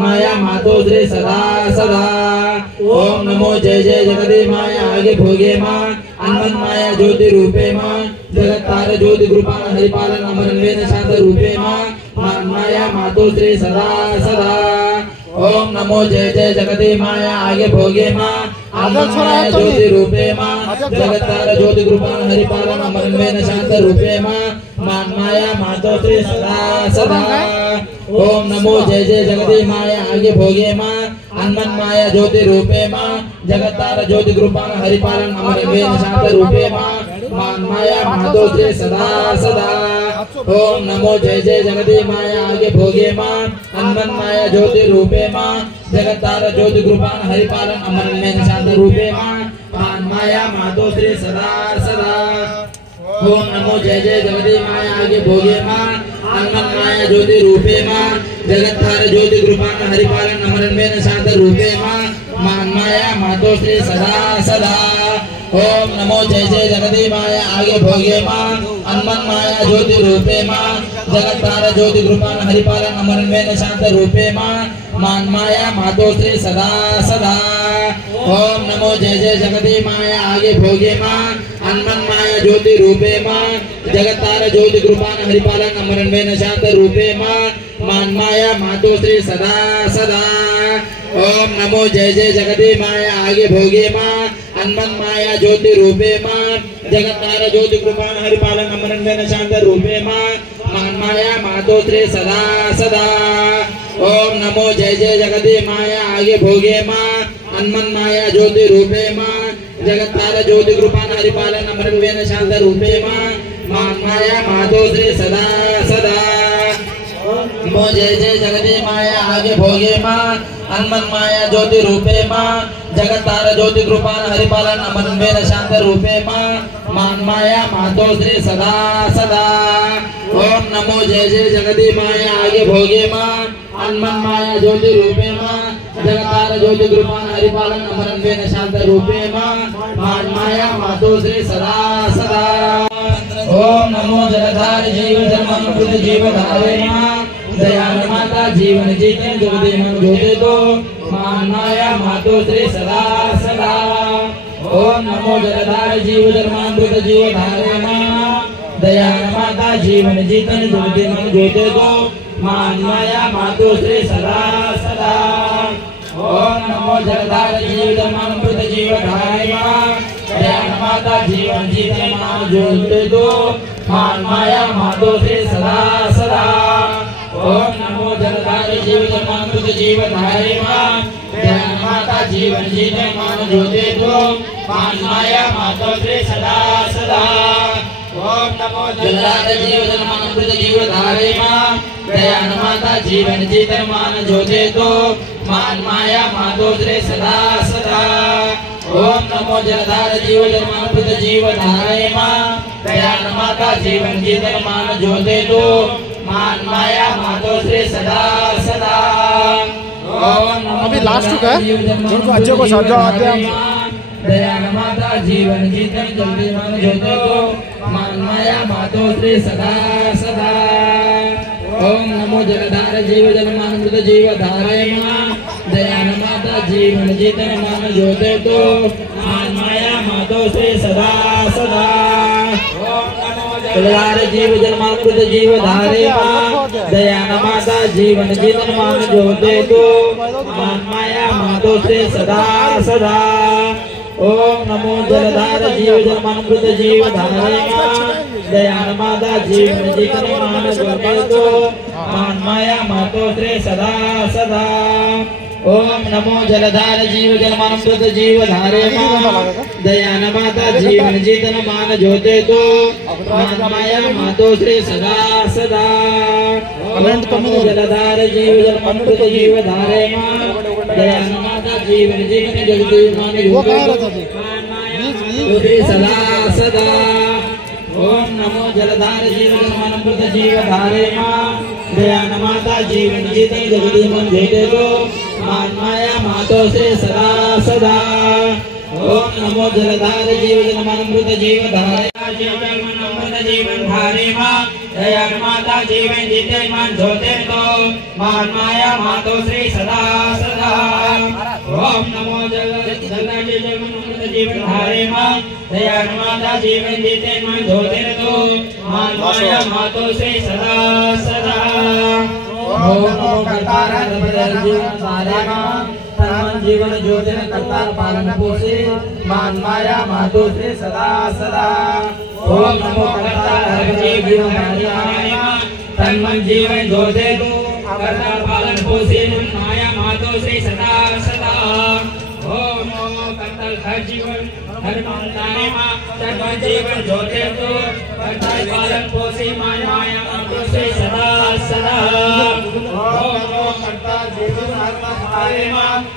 माया मातो श्री सदा सदा ओम नमो जय जय जगदे माया आगे भोगे मां अनंत माया ज्योति रूपे मां जगत्पाल ज्योति कृपान हरिपालन अमर निवेदन शांत रूपे मां माया मातो श्री सदा सदा ओम नमो जय जय जगदे माया आगे भोगे मां अनंत माया ज्योति रूपे मां जगत्पाल ज्योति कृपान हरिपालन अमर निवेदन शांत रूपे मां माया मातो श्री सदा सदा ओम नमो जय जय जगदे माया आगे भोगे मां अनंत माया ज्योति रूपे मां जगत्पाल ज्योति कृपान हरिपालन अमर निवेदन शांत रूपे मां माया मातो श्री सदा सदा ओम नमो जय जय जगदे माया आगे भोगे मां अनंत माया ज्योति रूपे मां जगत्पाल ज्योति कृपान हरिपालन अमर निवेदन शांत रूपे मां माया मातो श्री सदा सदा ओम नमो जय जय जगदे माया आगे भोगे मां अनंत माया ज्योति रूपे मां जगत्पाल ज्योति कृपान हरिपालन अमर निवेदन शांत रूपे मां माया मातो श्री सदा सदा ओम नमो जय जय जगदे माया आगे भोगे मां अनंत माया ज्योति रूपे मां जगत्पाल ज्योति कृपान हरिपालन अमर निवेदन शांत रूपे मां माया मातो श्री सदा सदा ओम नमो जय जय जगदे माया आगे भोगे मां अनंत माया ज्योति रूपे मां जगत्पाल ज्योति कृपान हरिपालन अमर निवेदन शांत रूपे मां माया मातो श्री सदा सदा ओम नमो जय जय जगदे माया आगे भोगे मां अनंत माया ज्योति रूपे मां जगत्पाल ज्योति कृपान हरिपालन अमर निवेदन शांत रूपे मां माया मातो श्री सदा सदा ओम नमो जय जय जगदे माया आगे भोगे मां अनंत माया ज्योति रूपे मां जगत्पाल ज्योति कृपान हरिपालन अमर निवेदन शांत रूपे मां माया मातो श्री सदा सदा नमो जय जय जगदे माया आगे भोगे मां अनंत माया ज्योति रूपे मां जगत्पाल ज्योति कृपान हरिपालन अमर निवेदन शांत रूपे मां माया मातो श्री सदा सदा ओम नमो जय जय जगदे माया आगे भोगे मां अनंत माया ज्योति रूपे मां जगत्पाल ज्योति कृपान हरिपालन अमर निवेदन शांत रूपे मां माया मातो श्री सदा सदा ओम नमो जलधार जीव जन्म जीव धारे मां दयाल माता जीवन जीते जगदे मन जोते तो माया मातो श्री सदा सदा ओम नमो जलधार जीव जन्मामृत जीव धारे मां दयाल माता जीवन जीते जगदे मन जोते तो माया मातो श्री सदा सदा ओम नमो जलधार जीव जन्मामृत जीव धारे मां दयाल माता जीवन जीते मान जोते दो मान माया मातो से सदा सदा ओम नमो जलधारी जीव जन्मामृत जीव धारे मां ध्यान माता जीवन जीते मान जोते दो मान माया मातो से सदा सदा ओम नमो जलधारी जीव जन्मामृत जीव धारे मां ध्यान माता जीवन जीते मान जोते दो मान माया मातो से सदा सदा ओम नमो जलधार जीव जन्मामृत जीव धारे मां दयान माता जीवन जीवन मान जोते दो मान माया मातो श्री सदा सदा ओम अभी लास्ट का है जिनको अच्छे को समझा आते हैं दयान माता जीवन जीवन जल्दी मान जोते दो मान माया मातो श्री सदा सदा ओम नमो जलधार जीव जन्मामृत जीव धारे मां दयान माता जीवन जीवन मान जोते दो मान माया मातो श्री सदा सदा ओम नमो जलधार जीव जन्मामृत जीव धारे मां दयान माता जीवन जीवन मान जोते दो मान माया मातो श्री सदा सदा ओम नमो जलधार जीव जन्मामृत जीव धारे मां दयान माता जीवन जीवन मान जोते दो मान माया मातो श्री सदा सदा ओम नमो जलधार जीव जन्मामृत जीव धारे मां दयान माता जीवन जीवन मान जोते दो मान माया मातो श्री सदा सदा ओम नमो जलधार जीव जन्मामृत जीव धारे मां दयान माता जीवन जीवन जगति मान जोते दो मान माया श्री सदा सदा ओम नमो जलधार जीव जन्मामृत जीव धारे मां दयान माता जीवन जीवन जगति मान जोते दो मान माया मातो श्री सदा सदा ओम नमो जलधार जीव जन्मामृत जीव धारे जन्मामृत जीवन धारे मां दयान माता जीवन जीते मान जोते दो मान माया मातो श्री सदा सदा ओम नमो जलधार जीव जन्मामृत जीवन धारे मां दयान माता जीवन जीते मान जोते दो मान माया मातो श्री सदा सदा ओम नमो करतार जीवन धारे मां तन जीवन जोते करतार पालन पोषे मान माया मातो श्री सदा सदा ओम नमो करतार जीवन धारे मां तन जीवन जोते दो करतार पालन पोषे मान माया मातो श्री सदा सदा ओम नमो करतार हर जीवन हर धारे मां तन जीवन जोते दो करतार पालन पोषे मान माया मातो श्री सदा सदा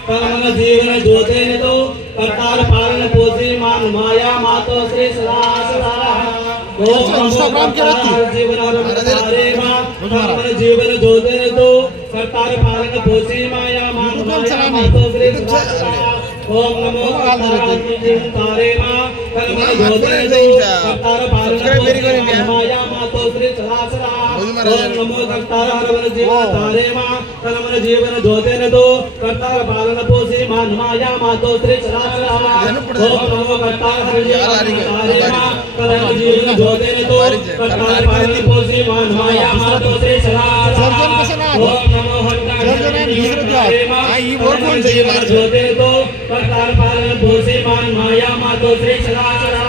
कर्म जीवन जोते तो करतार पालन पोषे मान माया मातो श्री सदा सदा इंस्टाग्राम के जीवन कर्म जीवन जोते तो करतार पालन पोषे माया मातो श्री सदा सदा ओम नमो जीवन तारे मां कर्म जोते तो करतार पालन पोषे माया मातो श्री सदा सदा ओम नमो करतार जीवन तारे मां कर्म जीवन जोते तो करतार पालन पोषे मान माया मातो श्री सदा सदा ओम नमो करतार जीवन तारे मां कर्म जीवन जोते तो करतार पालन पोषे मान माया मातो श्री सदा सदा ओम नमो करतार जीवन तारे मां कर्म जीवन जोते तो करतार पालन पोषे मान माया मातो श्री सदा सदा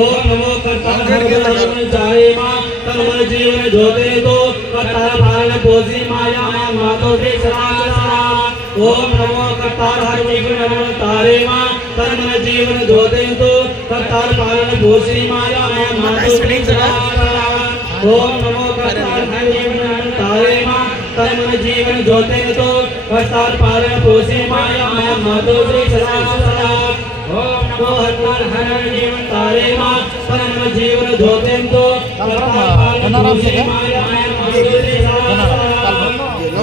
ओम नमो करतार जीवन तारे मां कर्म जीवन जोते तो करतार पालन पोषे माया मातो श्री सदा सदा ओम नमो करतार जीवन तारे मां कर्म जीवन जोते तो करतार पालन पोषे माया मातो श्री सदा सदा ओम नमो करतार जीवन तारे मां कर्म जीवन जोते तो करतार पालन पोषे माया मातो श्री सदा सदा ओम नमो करतार जीवन तारे मां कर्म जीवन जोते तो करतार पालन पोषे माया मातो श्री सदा सदा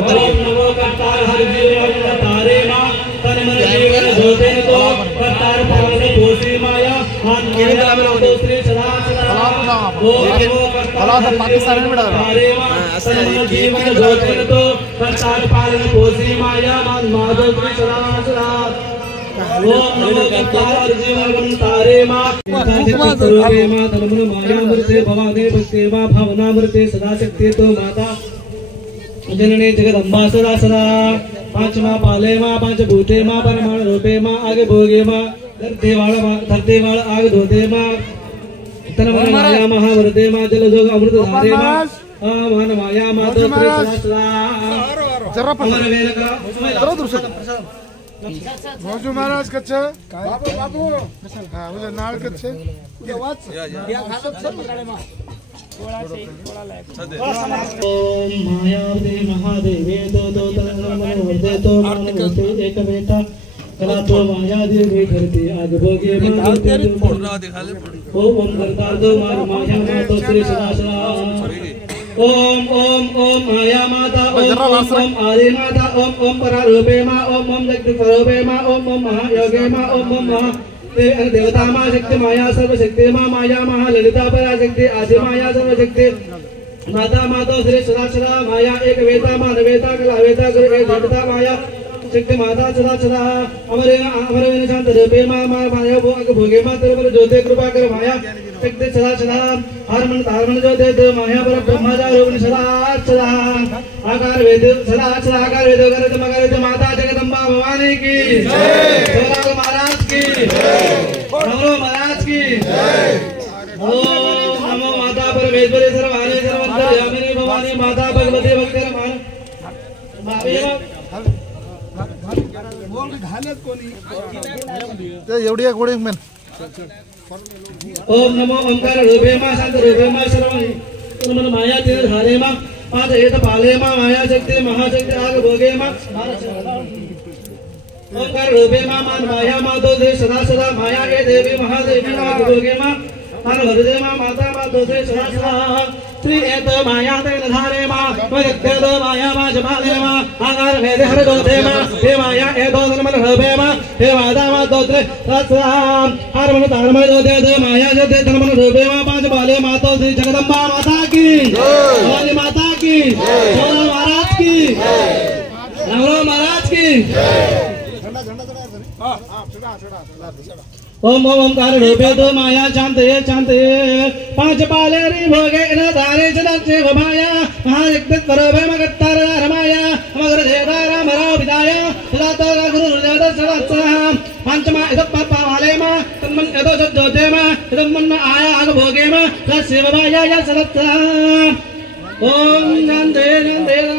ओम नमो करतार जीवन तारे मां कर्म जीवन जोते तो करतार पालन पोषे माया मातो श्री सदा सदा ओम नमो करतार पाकिस्तान में तारे मां कर्म जीवन जोते तो करतार पालन पोषे माया मातो श्री सदा सदा ओम नमो करतार जीवन तारे मां सर्वे मां धर्मन माया मृते भवाने भक्ते मां भावना मृते सदा शक्ति तो माता जननी जगदम्बा सदा सदा पांच मां पाले मां पंच भूते मां परमाणु रूपे मां आगे भोगे मां धरती वाला आग धोते माँ तन मन माया महावरते माँ जल जोग अमृत धारे माँ मन माया माँ तो अमर वेल का मौजू महाराज कच्चे बाबू बाबू हाँ मुझे नाल कच्चे ओम मायावती महादेवे दो वर्धे तो मनोवर्धे एक बेटा कला तो मायादेवी धरती आग भोगे ओम करतार दो माया तो श्री सदा ओम ओम ओम माया माता ओम ओम आदि माता ओम परारूपे माँ ओम जगत स्वरूपे माँ ओम महायोगे माँ ओम महा देवता माँ शक्ति माया सर्वशक्ति माँ माया महाललिता पराशक्ति आदि माया सर्वशक्ति माता माता श्री सदा सदा माया एक वेता मानवेता कला वेता गुरु एक देवता माया शक्ति माता सदा सदा अमर शांत रूपे माँ माया भोगे माँ तेरे ज्योति कृपा कर माया शक्ति सदा सदा हरमन ज्योति देव माया पर ब्रह्मजा रूप सदा सदा आकार वेद सदा सदा आकार वेद कर माता जगदम्बा भवानी की जय महाराज की नमो महाराज की ओम नमो माता परमेश्वरी सर्वाणी सर्वंतर्यामिनी भवानी माता भगवती भक्ति रमान एवढी एक गोडी मेन ओम नमो ओंकार रूपे मां शांत रूपे मां सर्वाणी मन माया तीर धारे मां पाद एत पाले मां माया शक्ति महाशक्ति आग भोगे मां ओंकार रूपे मां मान माया मां तो सदा सदा माया ए देवी महादेवी आग भोगे मां मान वरदे मां माता मां तो सदा सदा श्री एत माया तेन धारे मां वजक्ते दो माया मां जमाले मां आकार भेद हर दो दे मां हे माया ए दो मन हबे मां हे माता मां दो त्रे सदा हर मन तार मन दो दे माया जो दे तन मन हबे मां पांच बाले मां तो श्री जगदम्बा माता की जय माता की जय महाराज की नमो महाराज की ओम ओंकार रूपे दो माया शांत पांच पाले री भोगे न धारे चलते माया महाशक्ति स्वरूपे मगत्तार रमाया मगर देदारा मरा विदाया सदा गुरु देवता सदा पंचमा इद पापा वाले मा तन्मन एदो सज्जोते मा तन्मन आया आग भोगे मा शिव माया या सदा ओम नंदे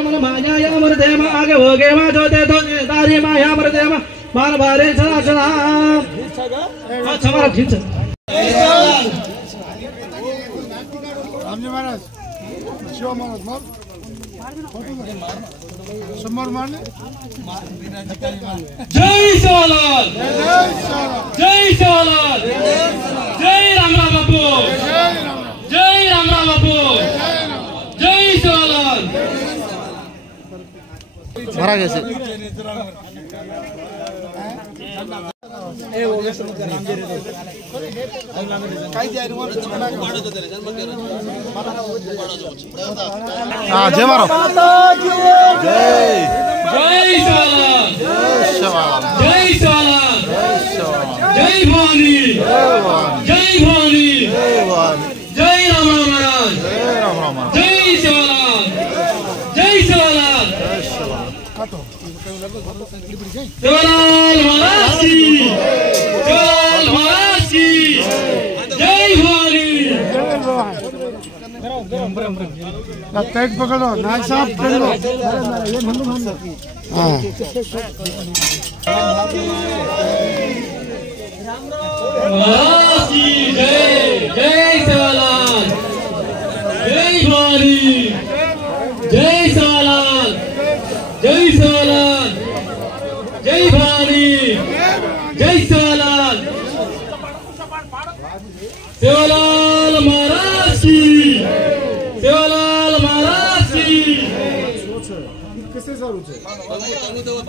मन माया या अमृते मा आगे भोगे मा जोते तो दारी माया अमृते मा मान बारे सदा सदा हमारा खींच रामजी महाराज शिव महाराज मार समर मारने जय शिवलाल जय शिवलाल जय राम बापू जय राम बापू जय शिवलाल मारा कैसे हाँ जय मारो जय जय शिवलाल जय शिवलाल जय भवानी जय भवानी जय राम महाराज जय शिवलाल जय शिवलाल शिवलाल महाराज की शिवलाल महाराज की जय भवानी टाइट पकड़ो नाग साहब पकड़ो हाँ महाराज की जय जय शिवलाल जय भवानी जय शिवलाल जय शिवलाल जय भवानी जय शिवलाल शिवलाल महाराज की शिवलाल महाराज की किससे सर ऊंचे चलो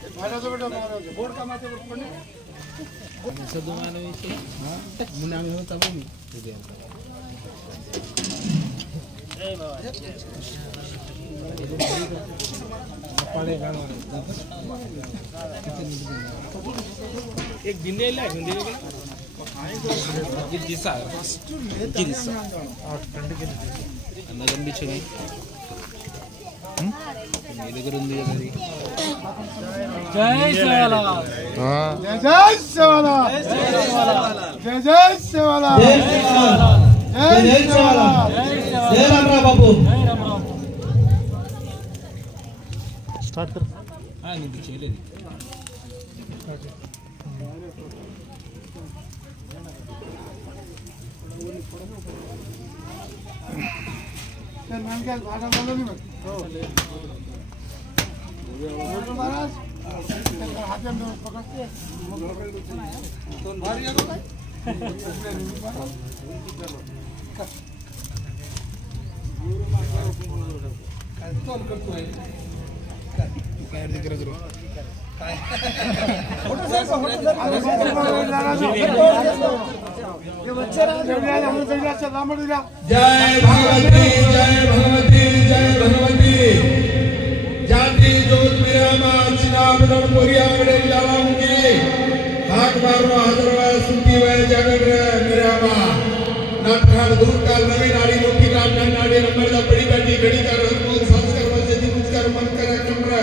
बोर्ड का माथे पडणे मुने आम्ही होता मी एक गिन्नेला हिंदी में गिद्दिसा गिद्दिसा और ठंड के अंदर भी चले ये దగ్గర ఉంది అది జై శివలాల్ జై శివలాల్ జై శివలాల్ జై శివలాల్ జై శివలాల్ జై శివలాల్ జై రామరావు బాబు స్టార్ట్ कर हां ఇది చేయలేదు चल मान के भाषा बोलो नहीं मत हो महाराज हाथ में पकड़ते तो भारी है तो करतो है काय दिख रहा है फोटो सर ये बच्चा हम सही से राम दिला जय भगवती जय भगवती जय भगवती जाति जोत मेरा मां चिनाबन मोरिया मेरे जावांगे हाथ मारो हजरवा सुखी वे जगत रे मेरा मां नाटकाल दूर काल नवी नाड़ी मोटी काल नाड़ी नंबर दा बड़ी बड़ी घड़ी कर हरमोन संस्कार वसे दी मुझकर मन करे कमरा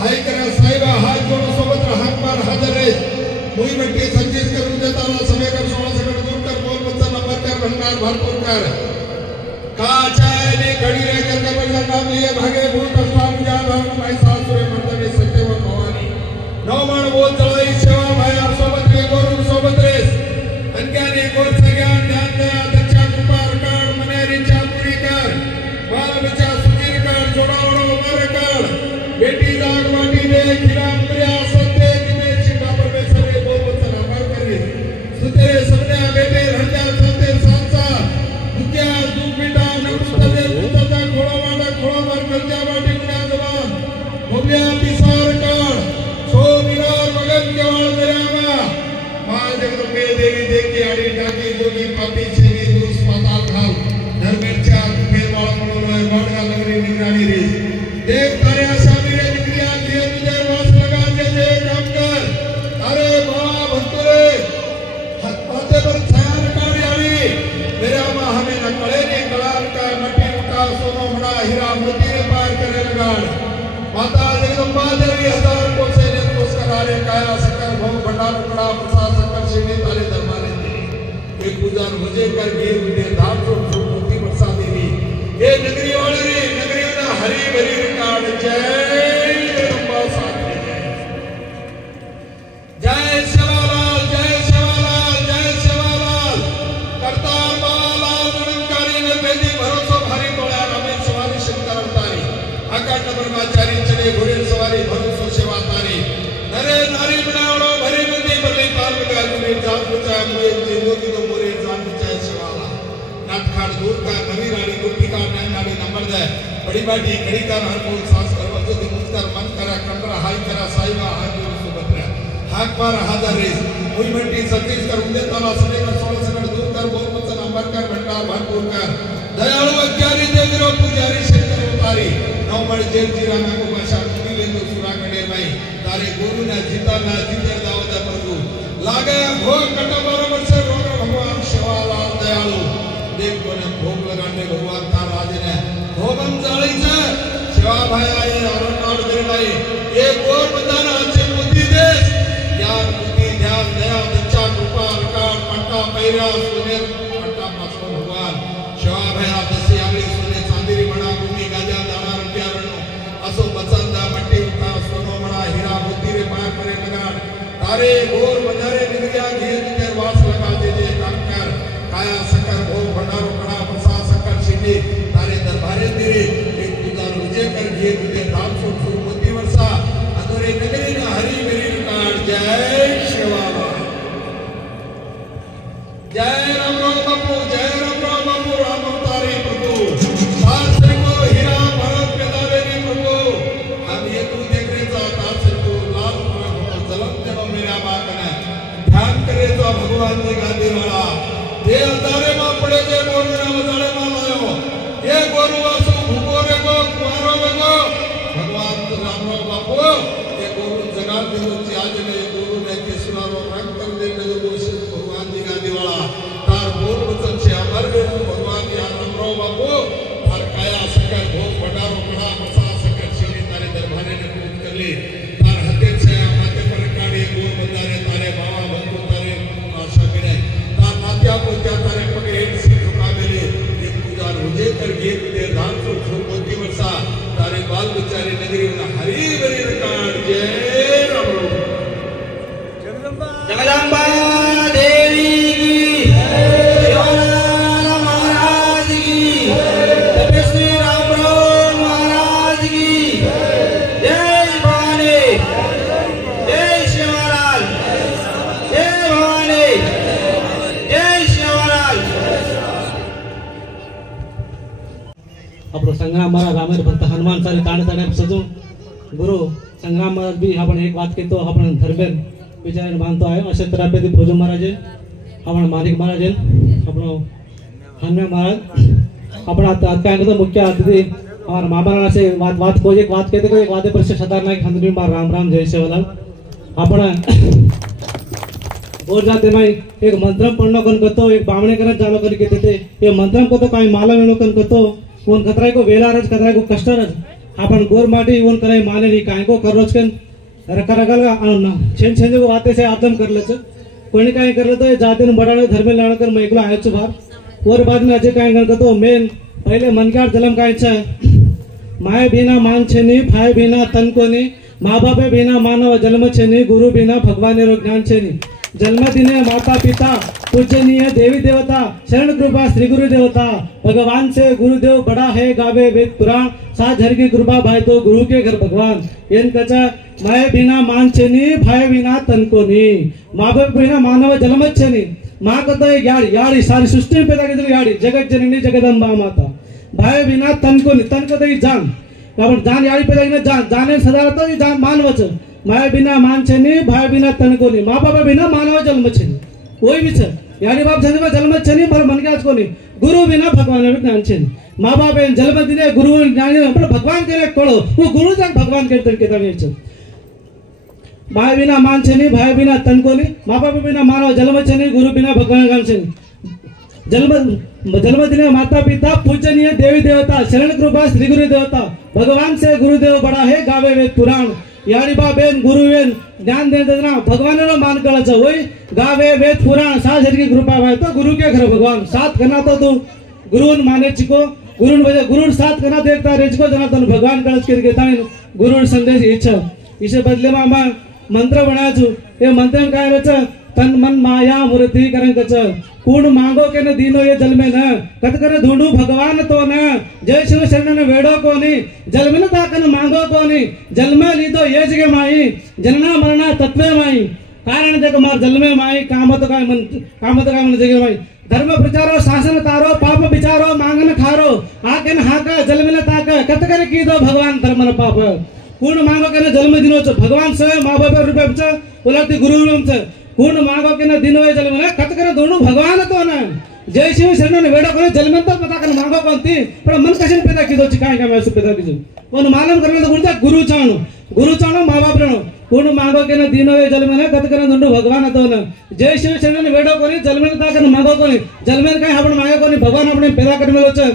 हाय करा साहिबा हाथ जोड़ो सोबत हाथ मार हाजर रे मुई मट्टी संजीत करूं देता समय कर 16 सेकंड दूर कर बोल बच्चा नंबर कर भंडार भरपूर कर काचाय ने घड़ी रे कर कबर का नाम लिए भागे भूत स्थान जा भाग भाई सासुरे मर्दने सत्यव भवानी नवमण बोल चलाई सेवा भाई आप सोबत रे गोरु सोबत रे अज्ञानी गोर सज्ञान ध्यान दया दक्षा कृपा रकार मने रिचा पूरी कर बाल बच्चा सुखी कर जोड़ावड़ो मर कर बेटी जाग माटी दे खिला प्रिया सत्य में छिपा परमेश्वर रे बोल बच्चा नंबर कर सुतेरे सबने बेटे हंडा सत्य सांसा दुखिया दुख बेटा नमस्ते पुत्रता घोड़ा मार कर्जा बाटी गुना जवान भव्या पिसार कर सो विरार मगन केवल मेरा मां जगदम्बे देवी देखी आड़ी डाकी जोगी पापी छेनी दूस पाताल खाल धर्मेच्छा फेर वाला मनोरय बड़गा नगरी निगरानी रे देव तारे आशा मेरे निकलिया दिए तुझे वास लगा जे काम कर अरे बाबा भक्तरे हाथे पर छाया रखाड़ी आड़ी मेरा मां हमें न कड़े ने कलाल का मट्टी का सोना बड़ा हीरा मोती रे पार करे लगाड़ माता जगदम्बा देवी हजार को से ने पुरस्कार आरे काया सकल भव भंडार बड़ा प्रसाद सकल शिवी तारे दरबारे एक पूजन मुझे कर गिर विदे धाम को मोती प्रसाद देवी ये नगरी वाले रे नगरी ना हरी भरी रिकार्ड जय जगदम्बा साथ में जय शिवलाल जय शिवलाल जय शिवलाल करता बाला निरंकारी निर्भेदी भरोसा भारी तोड़ा रमेश सवारी शंकर अवतारी आकाश ब्रह्मचारी चले घोड़े सवारी भरोसा सेवा तारी नरे नारी बनावड़ो भरी बंदी बल्ले पाल लगा तुझे जान बचाए मुझे जिंदगी तो मोरे जान बचाए शिवाला नाटखाड़ दूर का नवी रानी गुट्टी का नैन नाड़ी नंबर दे बड़ी बाटी घड़ी का हर बोल सांस कर वजो दी मुस्कर मन करा कमरा हाई करा साईवा हाथ जोड़ सुभद्रा हाथ पर हादर रे कोई मट्टी सतीश कर उन्दे ताला सने कर 16 सेकंड दूर कर बोल बच्चा नंबर कर भंडार भरपूर कर दयालु अज्ञानी देवरो पुजारी शंकर अवतारी नवमण जेल जीराना को भाषा कुली ले तो सुरा कड़े भाई तारे गुरु ना जीता ना जीते दावत प्रभु लागे भोग कटा 12 वर्ष रोग भगवान शिवालाल दयालु देव को ने भोग लगाने भगवान तार राजे ने भोगम जाली से शिवा भाई आए और नाड़ दे भाई ये गोर बताना अच्छे बुद्धि दे ज्ञान बुद्धि ध्यान दया दक्षा कृपा रकार पट्टा पैरा सुने पट्टा पासो भगवान शिवा भाई दसी आली सुने चांदीरी बड़ा भूमि गाजा दाना रुपया रणो असो बसंदा मट्टी उठा सोनो बड़ा हीरा बुद्धि रे पार करे लगाड़ तारे गोर बंधारे निगरिया घेर के वास लगा दे काम कर काया सकल भोग भंडारो कड़ा प्रसाद सकल शिंदे तारे दरबारे तेरे एक पूजा विजय कर घेर तुझे धाम सो मोती वर्षा अधूरे नगरी ना हरी मेरी रिकार्ड जय शिवाला जय राम राम बापू राम अवतारी प्रभु शास्त्र को हीरा भरत पैदा वेरी प्रभु हम ये तू देख रहे था शास्त्र को भगवान की गादी वाला ये अंधारे में पड़े जे गोरना बजाड़े में लायो ये गोरु वासु भूगोरे को कुआरो में को भगवान राम बापू ये गोरु जगा दिलो आज ने गोरु ने केसुरारो रंग कर दे जो भगवान की गादी वाला तार बोल वचन से अमर में भगवान की राम बापू तार काया सकल भोग बटारो कड़ा मसा सकल सीने तारे दरबारे ने पूर्ण कर ली तार हते से माथे पर काड़ी गोर बंदारे तारे बाबा बंधु तारे आशा करे तार नात्या को क्या तारे पगे एक सी झुका मिले ये पूजा रुजे कर गीत दे दान सो मोती वर्षा तारे बाल बेचारे नगरी में हरी भरी रकान जय राम जगदम्बा देवी की शिवानंद महाराज की तपस्वी राम महाराज की जय भवानी जय शिवलाल जय भवानी जय शिवलाल। આપણો સંગ્રામ महाराज रामेर भक्त हनुमान सारे ताणे ताणे सजू गुरु संग्राम महाराज भी आपण एक बात कहतो आपण धर्मेर विचार मानतो आहे अशा तऱ्हेपैकी भोजो महाराज आपण माणिक महाराज आपण हनुमान महाराज आपण आता काय म्हणतो मुख्य अतिथी हमारे मामा से बात को एक बात कहते को एक वादे पर से सदार नायक हनुमान मार राम राम जय शिवलाल आपण और जाते मैं एक मंत्रम पढ़नो कन करतो एक बामणे करत जानो कर कहते थे ये मंत्रम को तो काही माला वेणो कन करतो कोण खतराय को वेलारज खतराय को कष्टरज आपण गोर माटी ओन करे माने नी काय को कररोज कन रकरगल छेन छेन को आते से आदम कर लेच कोणी काय करलं तो जाते न बडाळे धर्म लाण कर मैं एकलो आयोच बार और बाद में अजय काय करतो मेन पहले मनकार जलम काय छ माय बिना मान छेनी भाई बिना तन कोनी माँ बापे बिना मानव जन्म छेनी गुरु बिना भगवान रो ज्ञान छेनी जन्म दिने माता पिता पूजनीय देवी देवता शरण कृपा श्री गुरु देवता भगवान से गुरुदेव बड़ा है गावे वेद पुराण साथ झर की कृपा भाई तो गुरु के घर भगवान एन कचा माय बिना मान छेनी भाई बिना तन कोनी माँ बाप बिना मानव जन्म छेनी माँ को तो याड़ी याड़ी सारी सृष्टि में पैदा की याड़ी जगत जननी जगदम्बा माता भाई बिना तन कोनी तन को तो जान जान याड़ी पैदा की जान जाने सदा तो जान मानवच माय बिना मान छेनी भाई बिना तन कोनी माँ बाप बिना मानव जन्म छेनी कोई भी छ यानी बाप जन्म जन्म छेनी पर मन के कोनी गुरु बिना भगवान ज्ञान छेनी माँ बाप जन्म दिने गुरु ज्ञान पण भगवान के कळो वो गुरु जान भगवान के तरीके दाने छ भाई बिना मान छेनी भाई बिना तन कोनी माँ बाप बिना मानव जन्म छेनी गुरु बिना भगवान ज्ञान छेनी जन्म दिने माता पिता पूजनीय देवी देवता शरण कृपा श्री गुरु देवता भगवान से गुरुदेव बड़ा है गावे वेद पुराण यानी बाबेन गुरुवेन ज्ञान दे देना भगवान नो मान कळच वही गावे वेद पुराण साथ की कृपा भाई तो गुरु के घर भगवान साथ करना तो तू गुरुन माने चिको गुरुन वजह गुरुन साथ करना देखता रे चिको जना तन भगवान कळच के ताने गुरुन संदेश इच्छा इसे बदले मामा मंत्र बनाजू ये मंत्र में काय रच तन मन माया मूर्ति करन कच कूण मांगो के न दीनो ये जल में न कत करे ढूंढू भगवान तो न जय शिव शरण वेड़ो कोनी जल में न ताकन मांगो कोनी जल में लीधो ये जगह माई जनना मरना तत्वे माई कारण जग मार जल में माई कामत का मन जगह माई धर्म प्रचारो शासन तारो पाप विचारो मांगन खारो आके न हाका जल में न ताक कत करे कीधो भगवान धर्म न पाप कूण मांगो के न जल में दिनो भगवान से माँ बाप रूपे बोलती गुरु कूण मांगो के न दिन जल में कत करे दोनों भगवान तो न जय शिव शरण वेड़ो को जल में तो पता कर मांगो कोणती पण मन कशन पैदा कीधो काय काय मैं पैदा कीधो कोण मालूम करले तो कोणता गुरु चाणो माँ बाप रणो कूण मांगो के न दिन जल में कत करे दोनों भगवान तो न जय शिव शरण वेड़ो को जल में ता कर मांगो को जल में काय आपण मांगो को भगवान अपने पैदा कर मेलो छ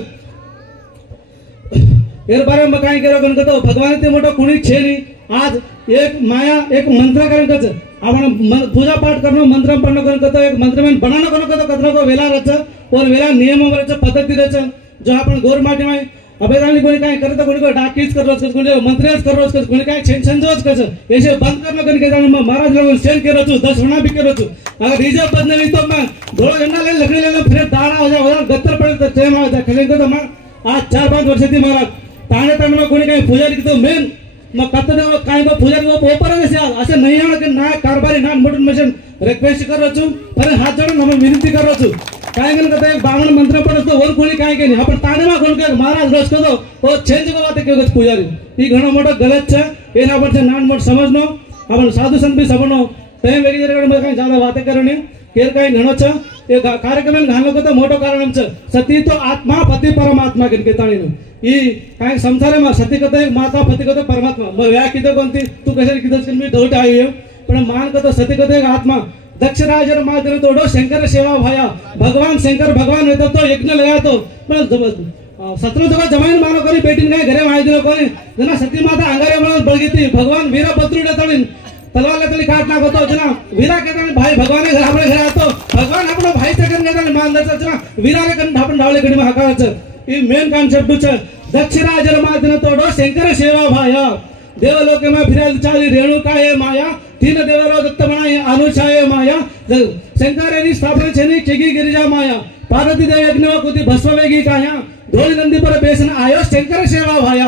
एर बारे में काय करो कन तो भगवान ते मोटो कुणी छे नी आज एक माया एक मंत्र करन कच आपण पूजा पाठ करनो मंत्र पढ़नो करन तो एक मंत्र में बनानो करनो तो कतरो को वेला रच और वेला नियम रच पद्धति रच जो आपण गोर माटी में अबेदानी कोणी काय करतो कोणी को डाकीज कर रोज कोणी मंत्रेज कर रोज कोणी काय छंदोज कच ऐसे बंद करनो कन के जाने महाराज लोग सेल के रचू 10 होना भी के रचू अगर डीजे बंद नहीं तो मैं धोलो झंडा ले लगड़ी ले फिर दाना हो जाए गत्तर पड़े तो टेम आ जाए खले तो मैं आज 4-5 वर्ष थी महाराज ताणे ताणे कोणी काय पुजारी की तो मेन मग कत्त देव काय को पुजारी वो ऊपर है ऐसे नहीं है कि ना कारबारी ना मोटन मशीन रिक्वेस्ट कर रचू पर हाथ जोड़ नम विनंती कर रचू काय गन कते बामण मंत्र पडतो वर कोणी काय केनी आपण ताणे मा कोण के महाराज रोज कदो ओ चेंज को बात के पुजारी ई घणो मोटो गलत छ एना पर से नान मोट समझनो अपन साधु संत भी समझनो तय वेरी जगह में काय ज्यादा बातें करनी केर काही घणो छ ए कार्यक्रम घालनो को तो मोटो कारण छ सती तो आत्मा पति परमात्मा के केताणी ई काय संसार में सती कते माता पति कते परमात्मा म व्या कितो कोणती तू कशे कितो मी डाउट आहे पण मान कतो सती कते आत्मा दक्षराजर मात्र तोडो शंकर सेवा भाया भगवान शंकर भगवान होता तो यज्ञ लगाया तो सत्र जगह जमाइन मानो करी बेटीन काय घरे माहिती दिलो कोणी जना सती माता अंगारे म्हणून बळगीती भगवान वीरा बत्रुडे तळीन तलवार तली काट नाखतो जना वीरा केतानी भाई भगवान घर आपले घर आतो भगवान आपलो भाई तकन केतानी मानदाचा जना वीरा रे कन आपण ढावले गडी हाकाच ई मेन कॉन्सेप्ट छ दक्षराजर मात्र तोडो शंकर सेवा भाया देवलोक में फिराल चाली रेणुका है माया तीन देवलो दत्त बनाई अनुछाय माया शंकरेनी स्थापना छेनी केगी गिरिजा माया पार्वती देव यज्ञ कुति भस्म वेगी काया धोल नंदी पर बेसन आयो शंकर सेवा भाया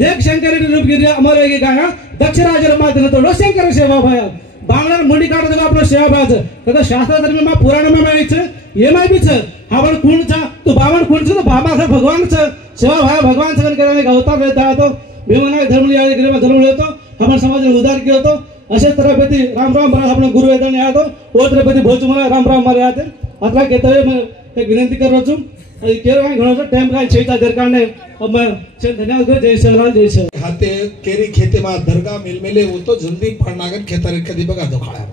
देख शंकर रूप गिरिजा अमर वेगी काया दक्षराजर मात्र तोडो शंकर सेवा भाया बांगला मुंडी काढ दगा आपलो सेवा भाज तदा शास्त्र धर्म में पुराण में माहित ये माय बीच हावण कोण छ तू बावण कोण छ तो बाबा सा भगवान छ सेवा भाया भगवान सगन करने अवतार रहता तो भीमनाय धर्म लिया गिरे में धर्म लेतो हमारे समाज में उदार किया तो अशे तरहपति राम राम बरा अपने गुरु वेदन आया तो ओ तरहपति भोज मला राम राम मारे आते अतला केतवे मैं एक विनंती कर रहा हूं केर काय घणो टाइम काय छैता दरकारने अब मैं धन्यवाद जय श्रीलाल जय श्री हाते केरी खेते में दरगाह मिलमेले वो तो जल्दी पडनागन खेतारी कधी बघा दो खाया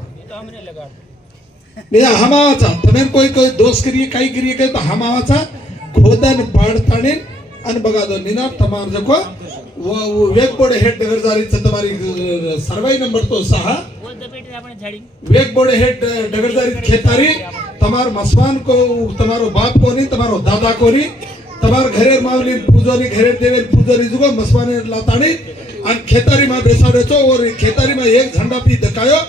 नहीं हमावाचा तमेन कोई दोष करिए काही करिए काय तो हमावाचा खोदन पाडताने अन बघा दो निना तमाम जको वो वेगबोर्ड हेड डगरजारीचं तुम्हारी सर्वे नंबर तो 6 वेगबोर्ड हेड डगरजारी खेतारी तमार मस्वान को तमारो बाप को नहीं तमारो दादा को नहीं तमार घरेर मावली पूजोरी घरेर देवेर पूजोरी जुगो मस्वाने लाताणी अन खेतारी में बेसाड़े तो और खेतारी में एक झंडा भी दकायो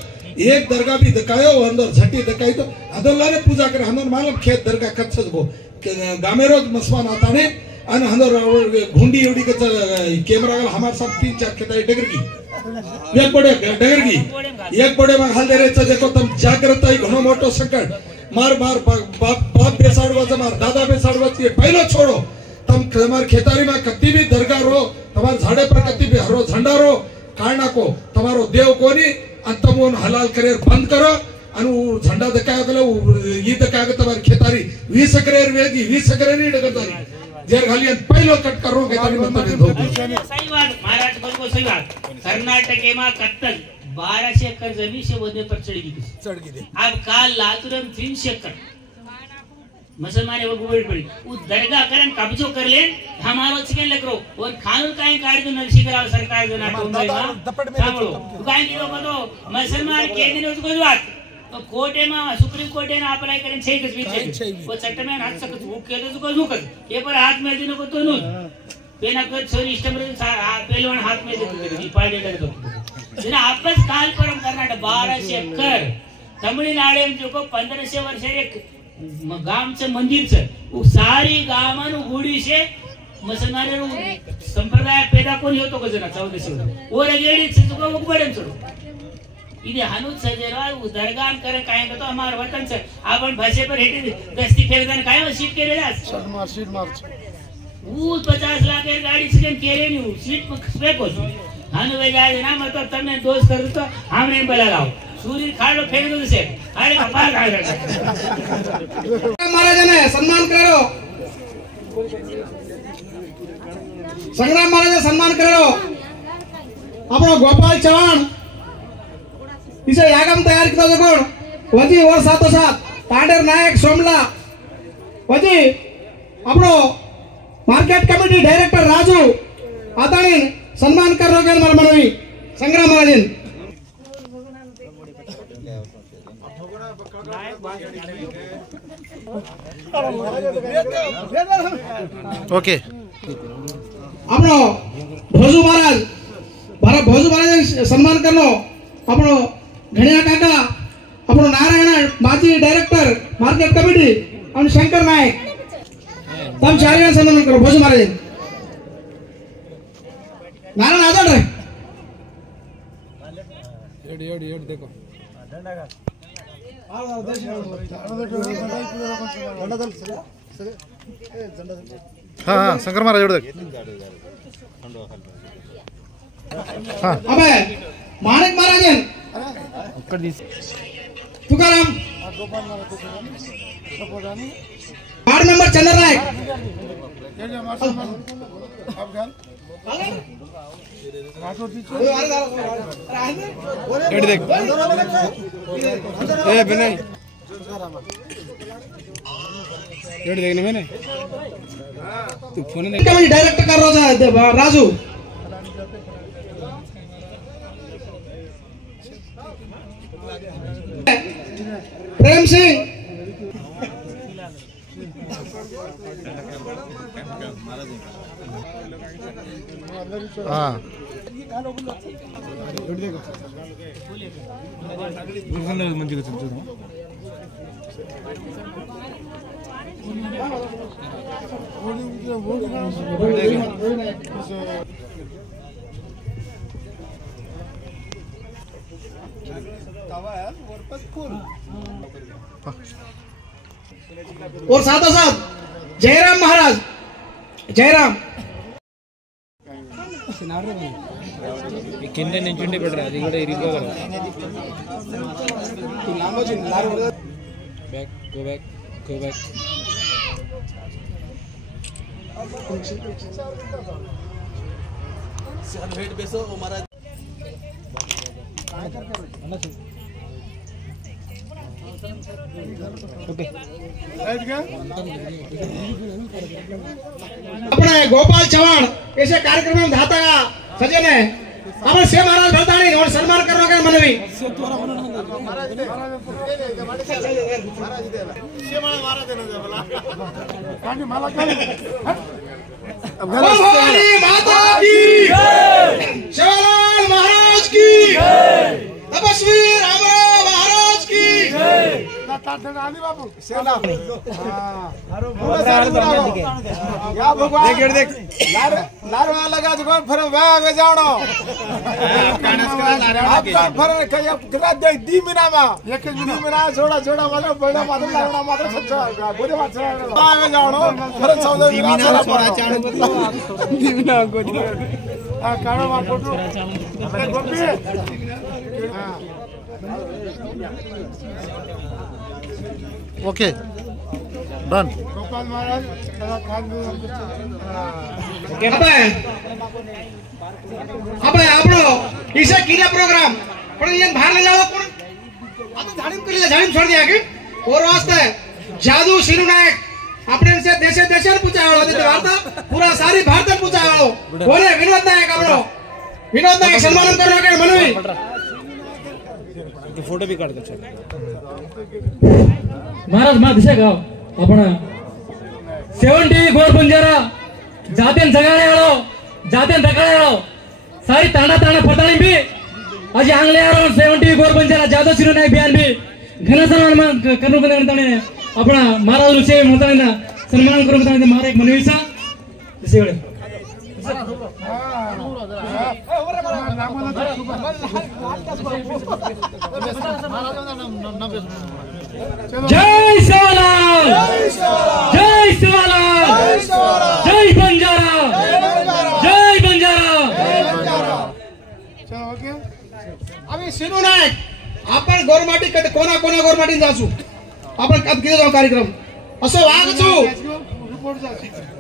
एक दरगाह भी दकायो अंदर झटी दकाई तो अदल्लाने पूजा करे अंदर मालूम खेत दरगाह कच्छस गो गामेरो मस्वान आताने अन अंदर घुंडी उड़ी के कैमरा गल हमारे साथ 3-4 खेतारी डगर की एक बड़े में हाल दे रहे देखो तुम जागृत है घणो मोटो संकट मार बाप बेसाड़वा मार दादा बेसाड़वा पहले छोड़ो तुम तमार खेतारी में कत्ती भी दरगाह रो तमार झाड़े पर कत्ती भी हरो झंडा रो कारणा को तमारो देव कोनी अन तुम उन हलाल करे बंद करो अन झंडा दकाया गलो ये दकाया तमार खेतारी 20 एकरेर वेगी 20 एकरेर नहीं डगरदारी जेर खाली पहलो कट करो खेतारी में सही बात महाराज बिल्कुल सही बात कर्नाटक में कत्तल 1200 एकड़ जमीन से वदे पर चढ़ गई अब काल लातूर में 300 एकड़ मुसलमान वो गोड़ पड़ी वो दरगाह करन कब्जो कर ले हमारो चिकन लकरो और कानून काहे काट दो नरसिंहराव सरकार जो ना सामो काहे की तो मुसलमान के दिन उसको बात तो कोर्टे में सुप्रीम कोर्ट ने अप्लाई करें 6 के बीच वो चट्ट में हाथ सकत वो के तो को झुकत ये पर हाथ में दिन को तो नु पेना कर छोरी इष्टम पहलवान हाथ में दे पाड़े कर दो जिना आपस काल परम कर्नाटक 1200 एकड़ तमिळनाडु में जो को 1500 वर्ष एक गाम से मंदिर से वो सारी गामन गुडी से मुसलमानों संप्रदाय पैदा कोनी होतो को जना 1400 और अगेडी से को वो बड़न छोड़ो इधे हनुज सजेरवा दरगाह करे काहे तो हमार वतन से आपण भाषे पर हेटी दस्ती फेरदान काहे सीट केरेला सीट मार वो 50 लाख की गाड़ी से केरे नी सीट में स्पेक हो हनु वे जाए ना मतलब तने दोस्त कर तो हमने बोला लाओ सूर्य खाड़ो फेंक दो से अरे बाबा महाराज ने सम्मान करो संग्राम महाराज सम्मान करो अपनो गोपाल चौहान इसे यागम तैयार किया जो कोण वजी और साथो साथ तांडेर नायक सोमला वजी अपनो मार्केट कमिटी डायरेक्टर राजू आतानी सम्मान कर रोगे मला मनवी संग्राम महाराज ओके अपनो भोजू महाराज भोजू महाराज सम्मान करनो अपनो घणिया काका अपनो नारायण माजी डायरेक्टर मार्केट कमिटी और शंकर नायक तम चारिया सम्मान करो भोजू महाराज नारायण आदर एड देखो हाँ शंकर महाराज एड देख हाँ अबे माणिक महाराजन तुकाराम वार्ड मेंबर चंद्र नायक देखने में नहीं तू फोन डायरेक्ट कर रहा था राजू प्रेम सिंह మంచిగా చూడు और साथ जयराम महाराज जयराम కింద నించుంటే బెటర్ అది కూడా ఇరిగిపోగలరు బ్యాక్ గో బ్యాక్ अपने गोपाल चौहान ऐसे कार्यक्रम में धाता का सजन है अपन से महाराज भरतानी और सम्मान करने का मनवी भवानी माता की शिवलाल महाराज की तपस्वी रामराव महाराज की ओके डन अबे आपनो इसे किला प्रोग्राम पण ये बाहर ले जाओ कोण आता झाडीम केले झाडीम छोड़ दिया के और वास्ते जादू सिरू नायक अपने से देशे देशे पूछा वालो ते वार्ता पूरा सारी भारत पूछा वालो बोले विनोद नायक आपनो विनोद नायक सम्मान करनो के मनवी फोटो भी काढ दे महाराज मा दिशा गाव आपण 70 गोर बंजारा जातेन जगाळे वालो जातेन दकाळे वालो सारी ताना ताना फटाणी भी आज आंगले यारो 70 गोर बंजारा जादो सिरू नाही बियान भी घन सन्मान करू बनताने आपण महाराज सेवे म्हणताना सन्मान करू बनताने मारे एक मनवीचा दिसे वेळे जय शिवलाल जय शिवलाल जय बंजारा जय बंजारा आम्ही सिरू नायक आपण गोरमाटी कधी कोणा कोणा गोरमाटीन जासू आपण कद किती जाऊ कार्यक्रम असो वागचू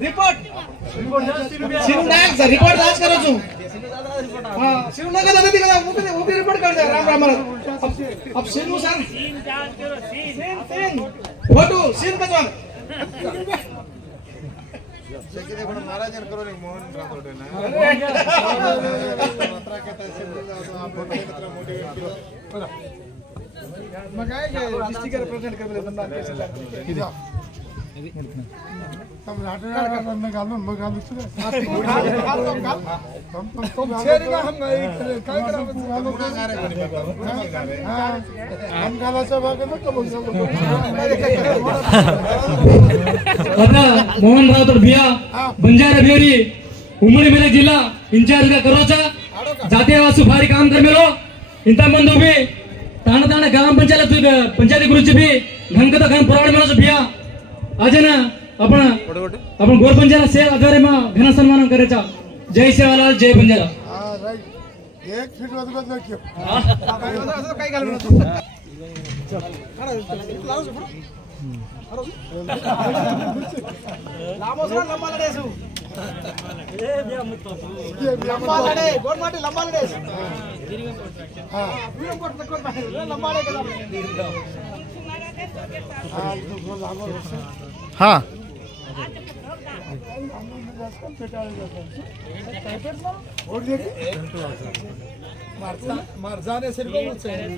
रिपोर्ट सिरू नायक जा रिपोर्ट आज करचू हां सिरू नायक दादा ती कदा ओके रिपोर्ट कर दे राम राम अब सिरू सर सीन फोटो सीन कजवा महाराज करो मोहन राठोड ना मग काय डिस्ट्रिक्ट रिप्रेजेंट करले बंदा हम राठोड में गालो मग गालो शेरिंगा हम काय करा हम गालाचा भाग ना कबूल अपना मोहन राठोड भिया बंजारा बिहारी उमरी मेले जिल्हा इंचार्ज का करोचा जाते वासु भारी काम कर मेलो इंता मंदो भी ताना ताना ग्राम पंचायत गुरुजी भी घन का घन पुराण मेलो भिया आज ना अपन गोर बंजारा से आधारे में घन सम्मान करेचा जय शिवलाल जय बंजारा एक फीट वर बदल क्यों हाँ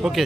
ओके